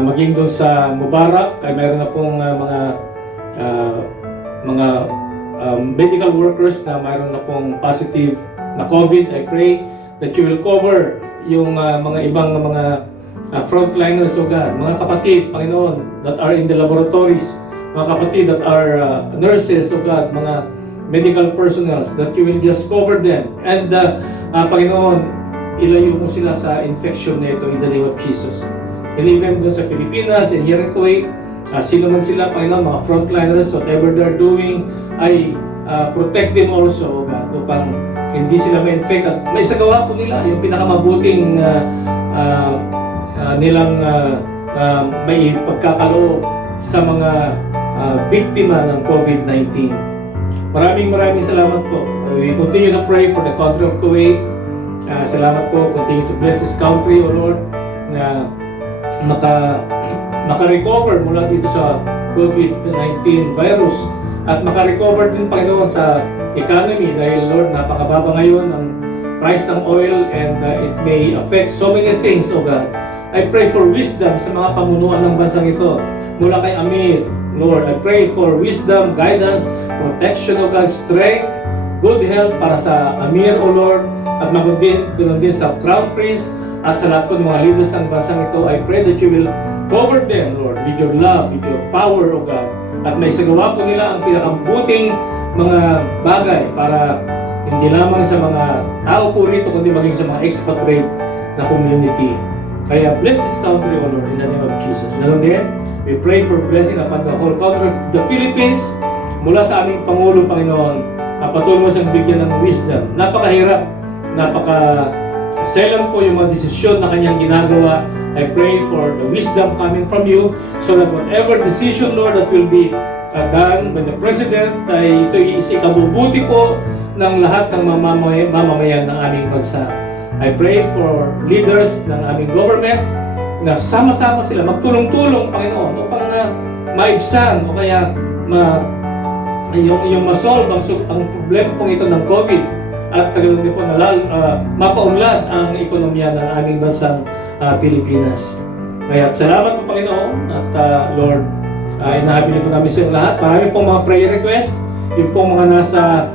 maging doon sa Mubarak, ay mayroon na pong mga medical workers na mayroon na pong positive na COVID. I pray that you will cover yung mga ibang mga frontliners, O God, mga kapatid, Panginoon, that are in the laboratories, mga kapatid that are nurses, O God, mga medical personnel, that you will just cover them. And Panginoon, ilayo mo sila sa infection nito in the name of Jesus. And even doon sa Pilipinas and here in Kuwait, sino man sila, Panginoon, mga frontliners, whatever they're doing, ay protect them also, O God, upang hindi sila ma-infect. At may isagawa po nila yung pinakamabuting nilang may pagkakaloob sa mga biktima ng COVID-19. Maraming salamat po. We continue to pray for the country of Kuwait. Salamat po. Continue to bless this country, O Lord, na maka-recover mula dito sa COVID-19 virus, at maka-recover din, Panginoon, sa economy, dahil, Lord, napakababa ngayon ang price ng oil, and it may affect so many things, O God. I pray for wisdom sa mga pamunuan ng bansang ito, mula kay Amir, Lord. I pray for wisdom, guidance, protection, O God, strength, good health para sa Amir, O Lord, at ganoon din sa Crown Prince at sa lahat ng mga leaders ng bansang ito. I pray that you will cover them, Lord, with your love, with your power, O God, at may isagawa po nila ang pinakabuting mga bagay para hindi lamang sa mga tao po rito, kundi maging sa mga expatriate na community. Kaya bless this country, O Lord, in the name of Jesus. Ganoon din, we pray for blessing upon the whole country of the Philippines, mula sa aming Pangulo, Panginoon. Patuloy mo siyang bigyan ng wisdom. Napakahirap, napaka-selang po yung mga desisyon na kanyang ginagawa. I pray for the wisdom coming from you, so that whatever decision, Lord, that will be done by the President, ay ito isikabubuti po ng lahat ng mamamayan ng aming bansa. I pray for leaders ng aming government na sama-sama sila, magtulong-tulong, Panginoon, upang maibsan o kaya yung masolve ang problema pong ito ng COVID, at ganoon din po mapaunlad ang ekonomiya ng aming bansang Pilipinas. Kaya salamat po, Panginoon, at Lord, inahabili po namin sa inyo lahat. Marami pong mga prayer request, yung pong mga nasa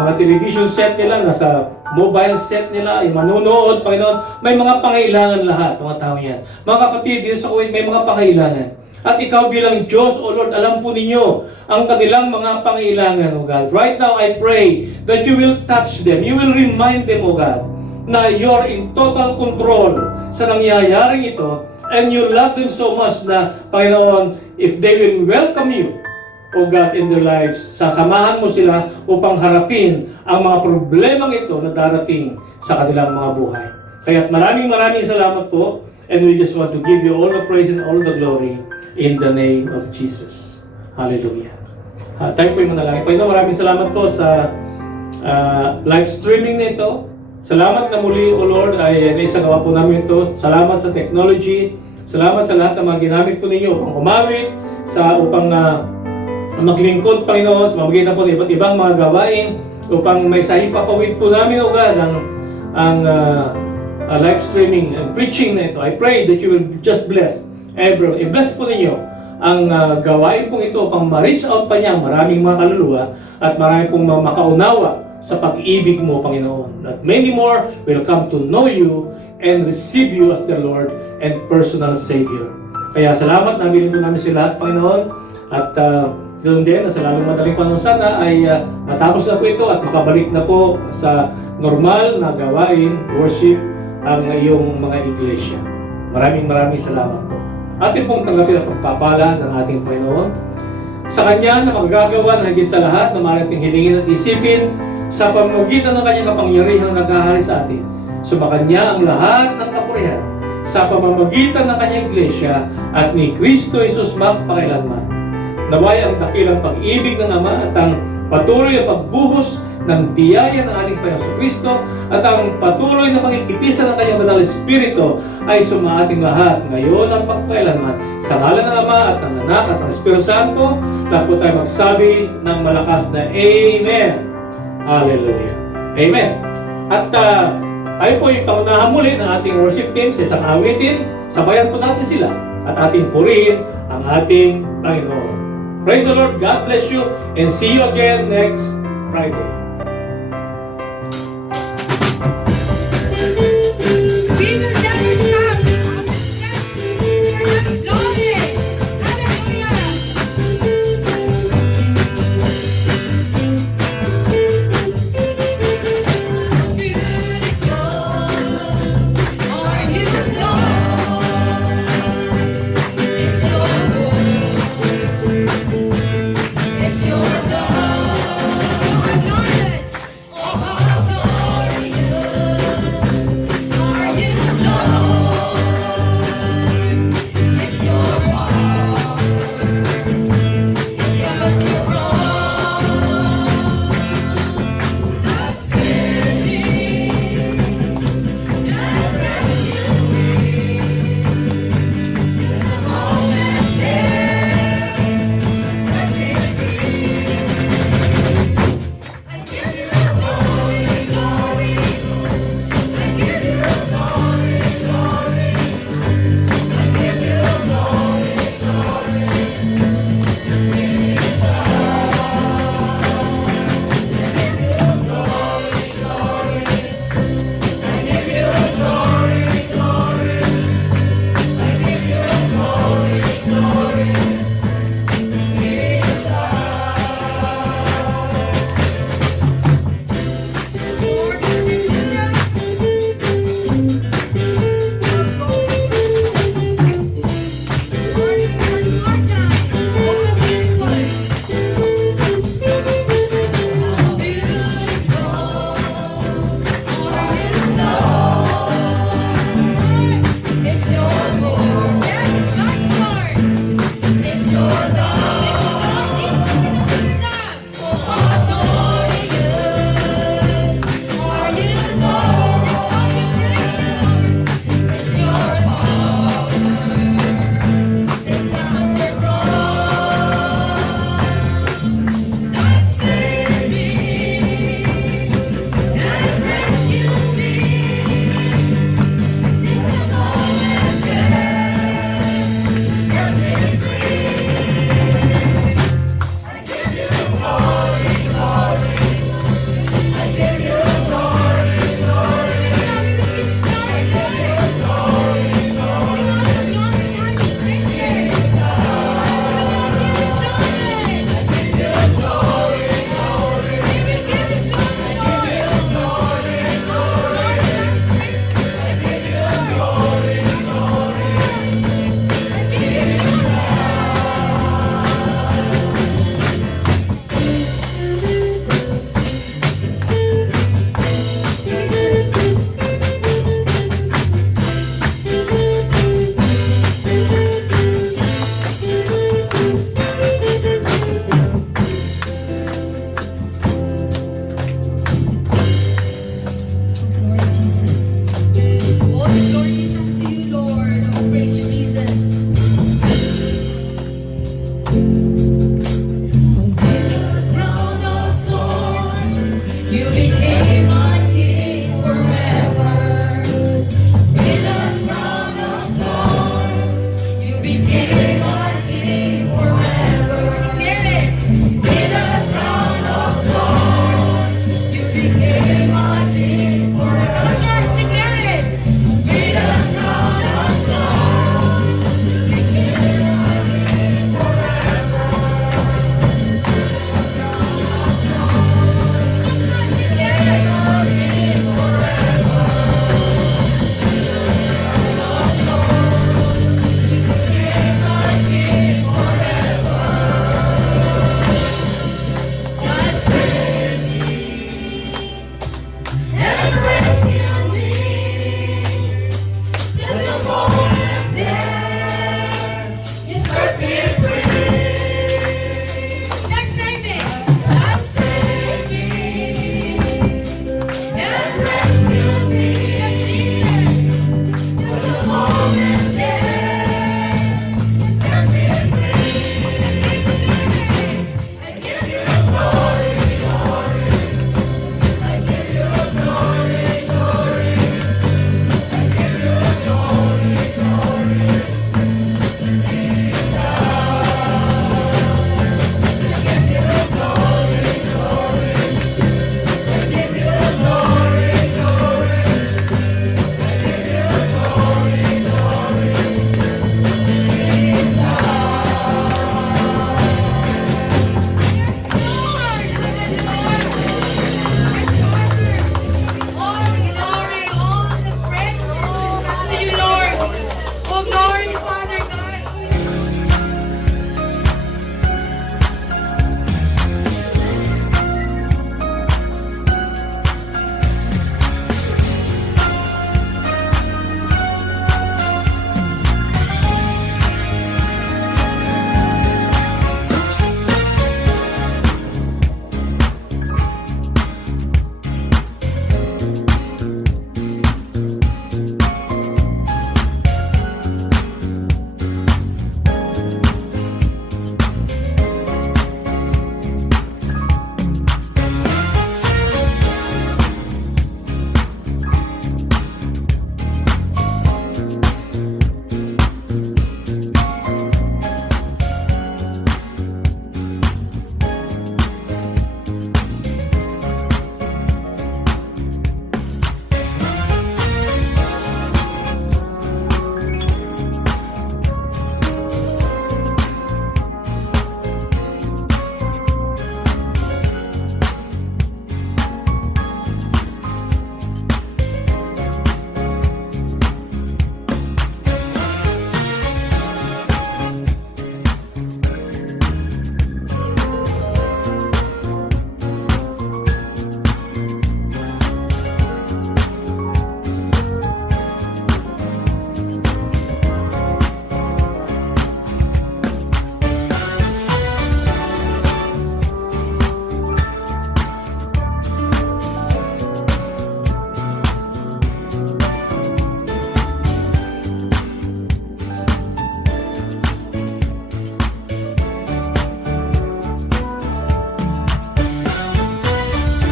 mga television set nila, nasa mobile set nila, yung manunood, Panginoon, may mga pangailangan lahat, mga tao yan. Mga kapatid, dito sa Kuwait, may mga pangailangan. At ikaw bilang Diyos, O Lord, alam po ninyo ang kanilang mga pangailangan, O God. Right now, I pray that you will touch them. You will remind them, O God, na you're in total control sa nangyayaring ito, and you love them so much na, Panginoon, if they will welcome you O God, in their lives. Sasamahan mo sila upang harapin ang mga problemang ito na darating sa kanilang mga buhay. Kaya maraming salamat po. And we just want to give you all the praise and all the glory in the name of Jesus. Hallelujah. Tayo po yung manalangin. Panginoon, maraming salamat po sa live streaming na ito. Salamat na muli, O Lord, ay naisagawa po namin ito. Salamat sa technology. Salamat sa lahat ng mga ginamit po ninyo upang umawit, upang maglingkod, Panginoon, sa pamamagitan po ng iba't ibang mga gawain, upang may sahipapawid po namin, O God, ang live streaming and preaching na ito. I pray that you will just bless everyone. I-bless po ninyo ang gawain pong ito upang ma-reach out pa niya maraming mga kaluluwa at maraming pong makaunawa sa pag-ibig mo, Panginoon. That many more will come to know you and receive you as their Lord and personal Savior. Kaya salamat, nabilin po namin sila, Panginoon. At ganoon din, sa lalong madaling panahon sana ay matapos na po ito at makabalik na po sa normal na gawain, worship, ang iyong mga iglesia. Maraming salamat po. Atin pong tanggapin ang pagpapala ng ating Panginoon. Sa Kanya na magagawa na higit sa lahat na marating hilingin at isipin sa pamamagitan ng Kanyang kapangyarihang naghahari sa atin. Sumakanya ang lahat ng kapurihan sa pamamagitan ng Kanyang iglesia at ni Kristo Jesus magpakailanman. Naway ang dakilang pag-ibig ng Ama at ang patuloy na pagbuhos ng biyaya ng ating Panginoon Kristo at ang patuloy na pagkikipisan ng Kanyang Banal Espiritu ay sumaating lahat ngayon at magpakailanman. Sa ngalan ng Ama at ng Anak at ng Espiritu Santo, lahat po tayo magsabi ng malakas na Amen. Hallelujah. Amen. At tayo po yung pangunahan muli ng ating worship team sa isang awitin. Sabayan po natin sila at ating purihin ang ating Panginoon. Praise the Lord. God bless you and see you again next Friday.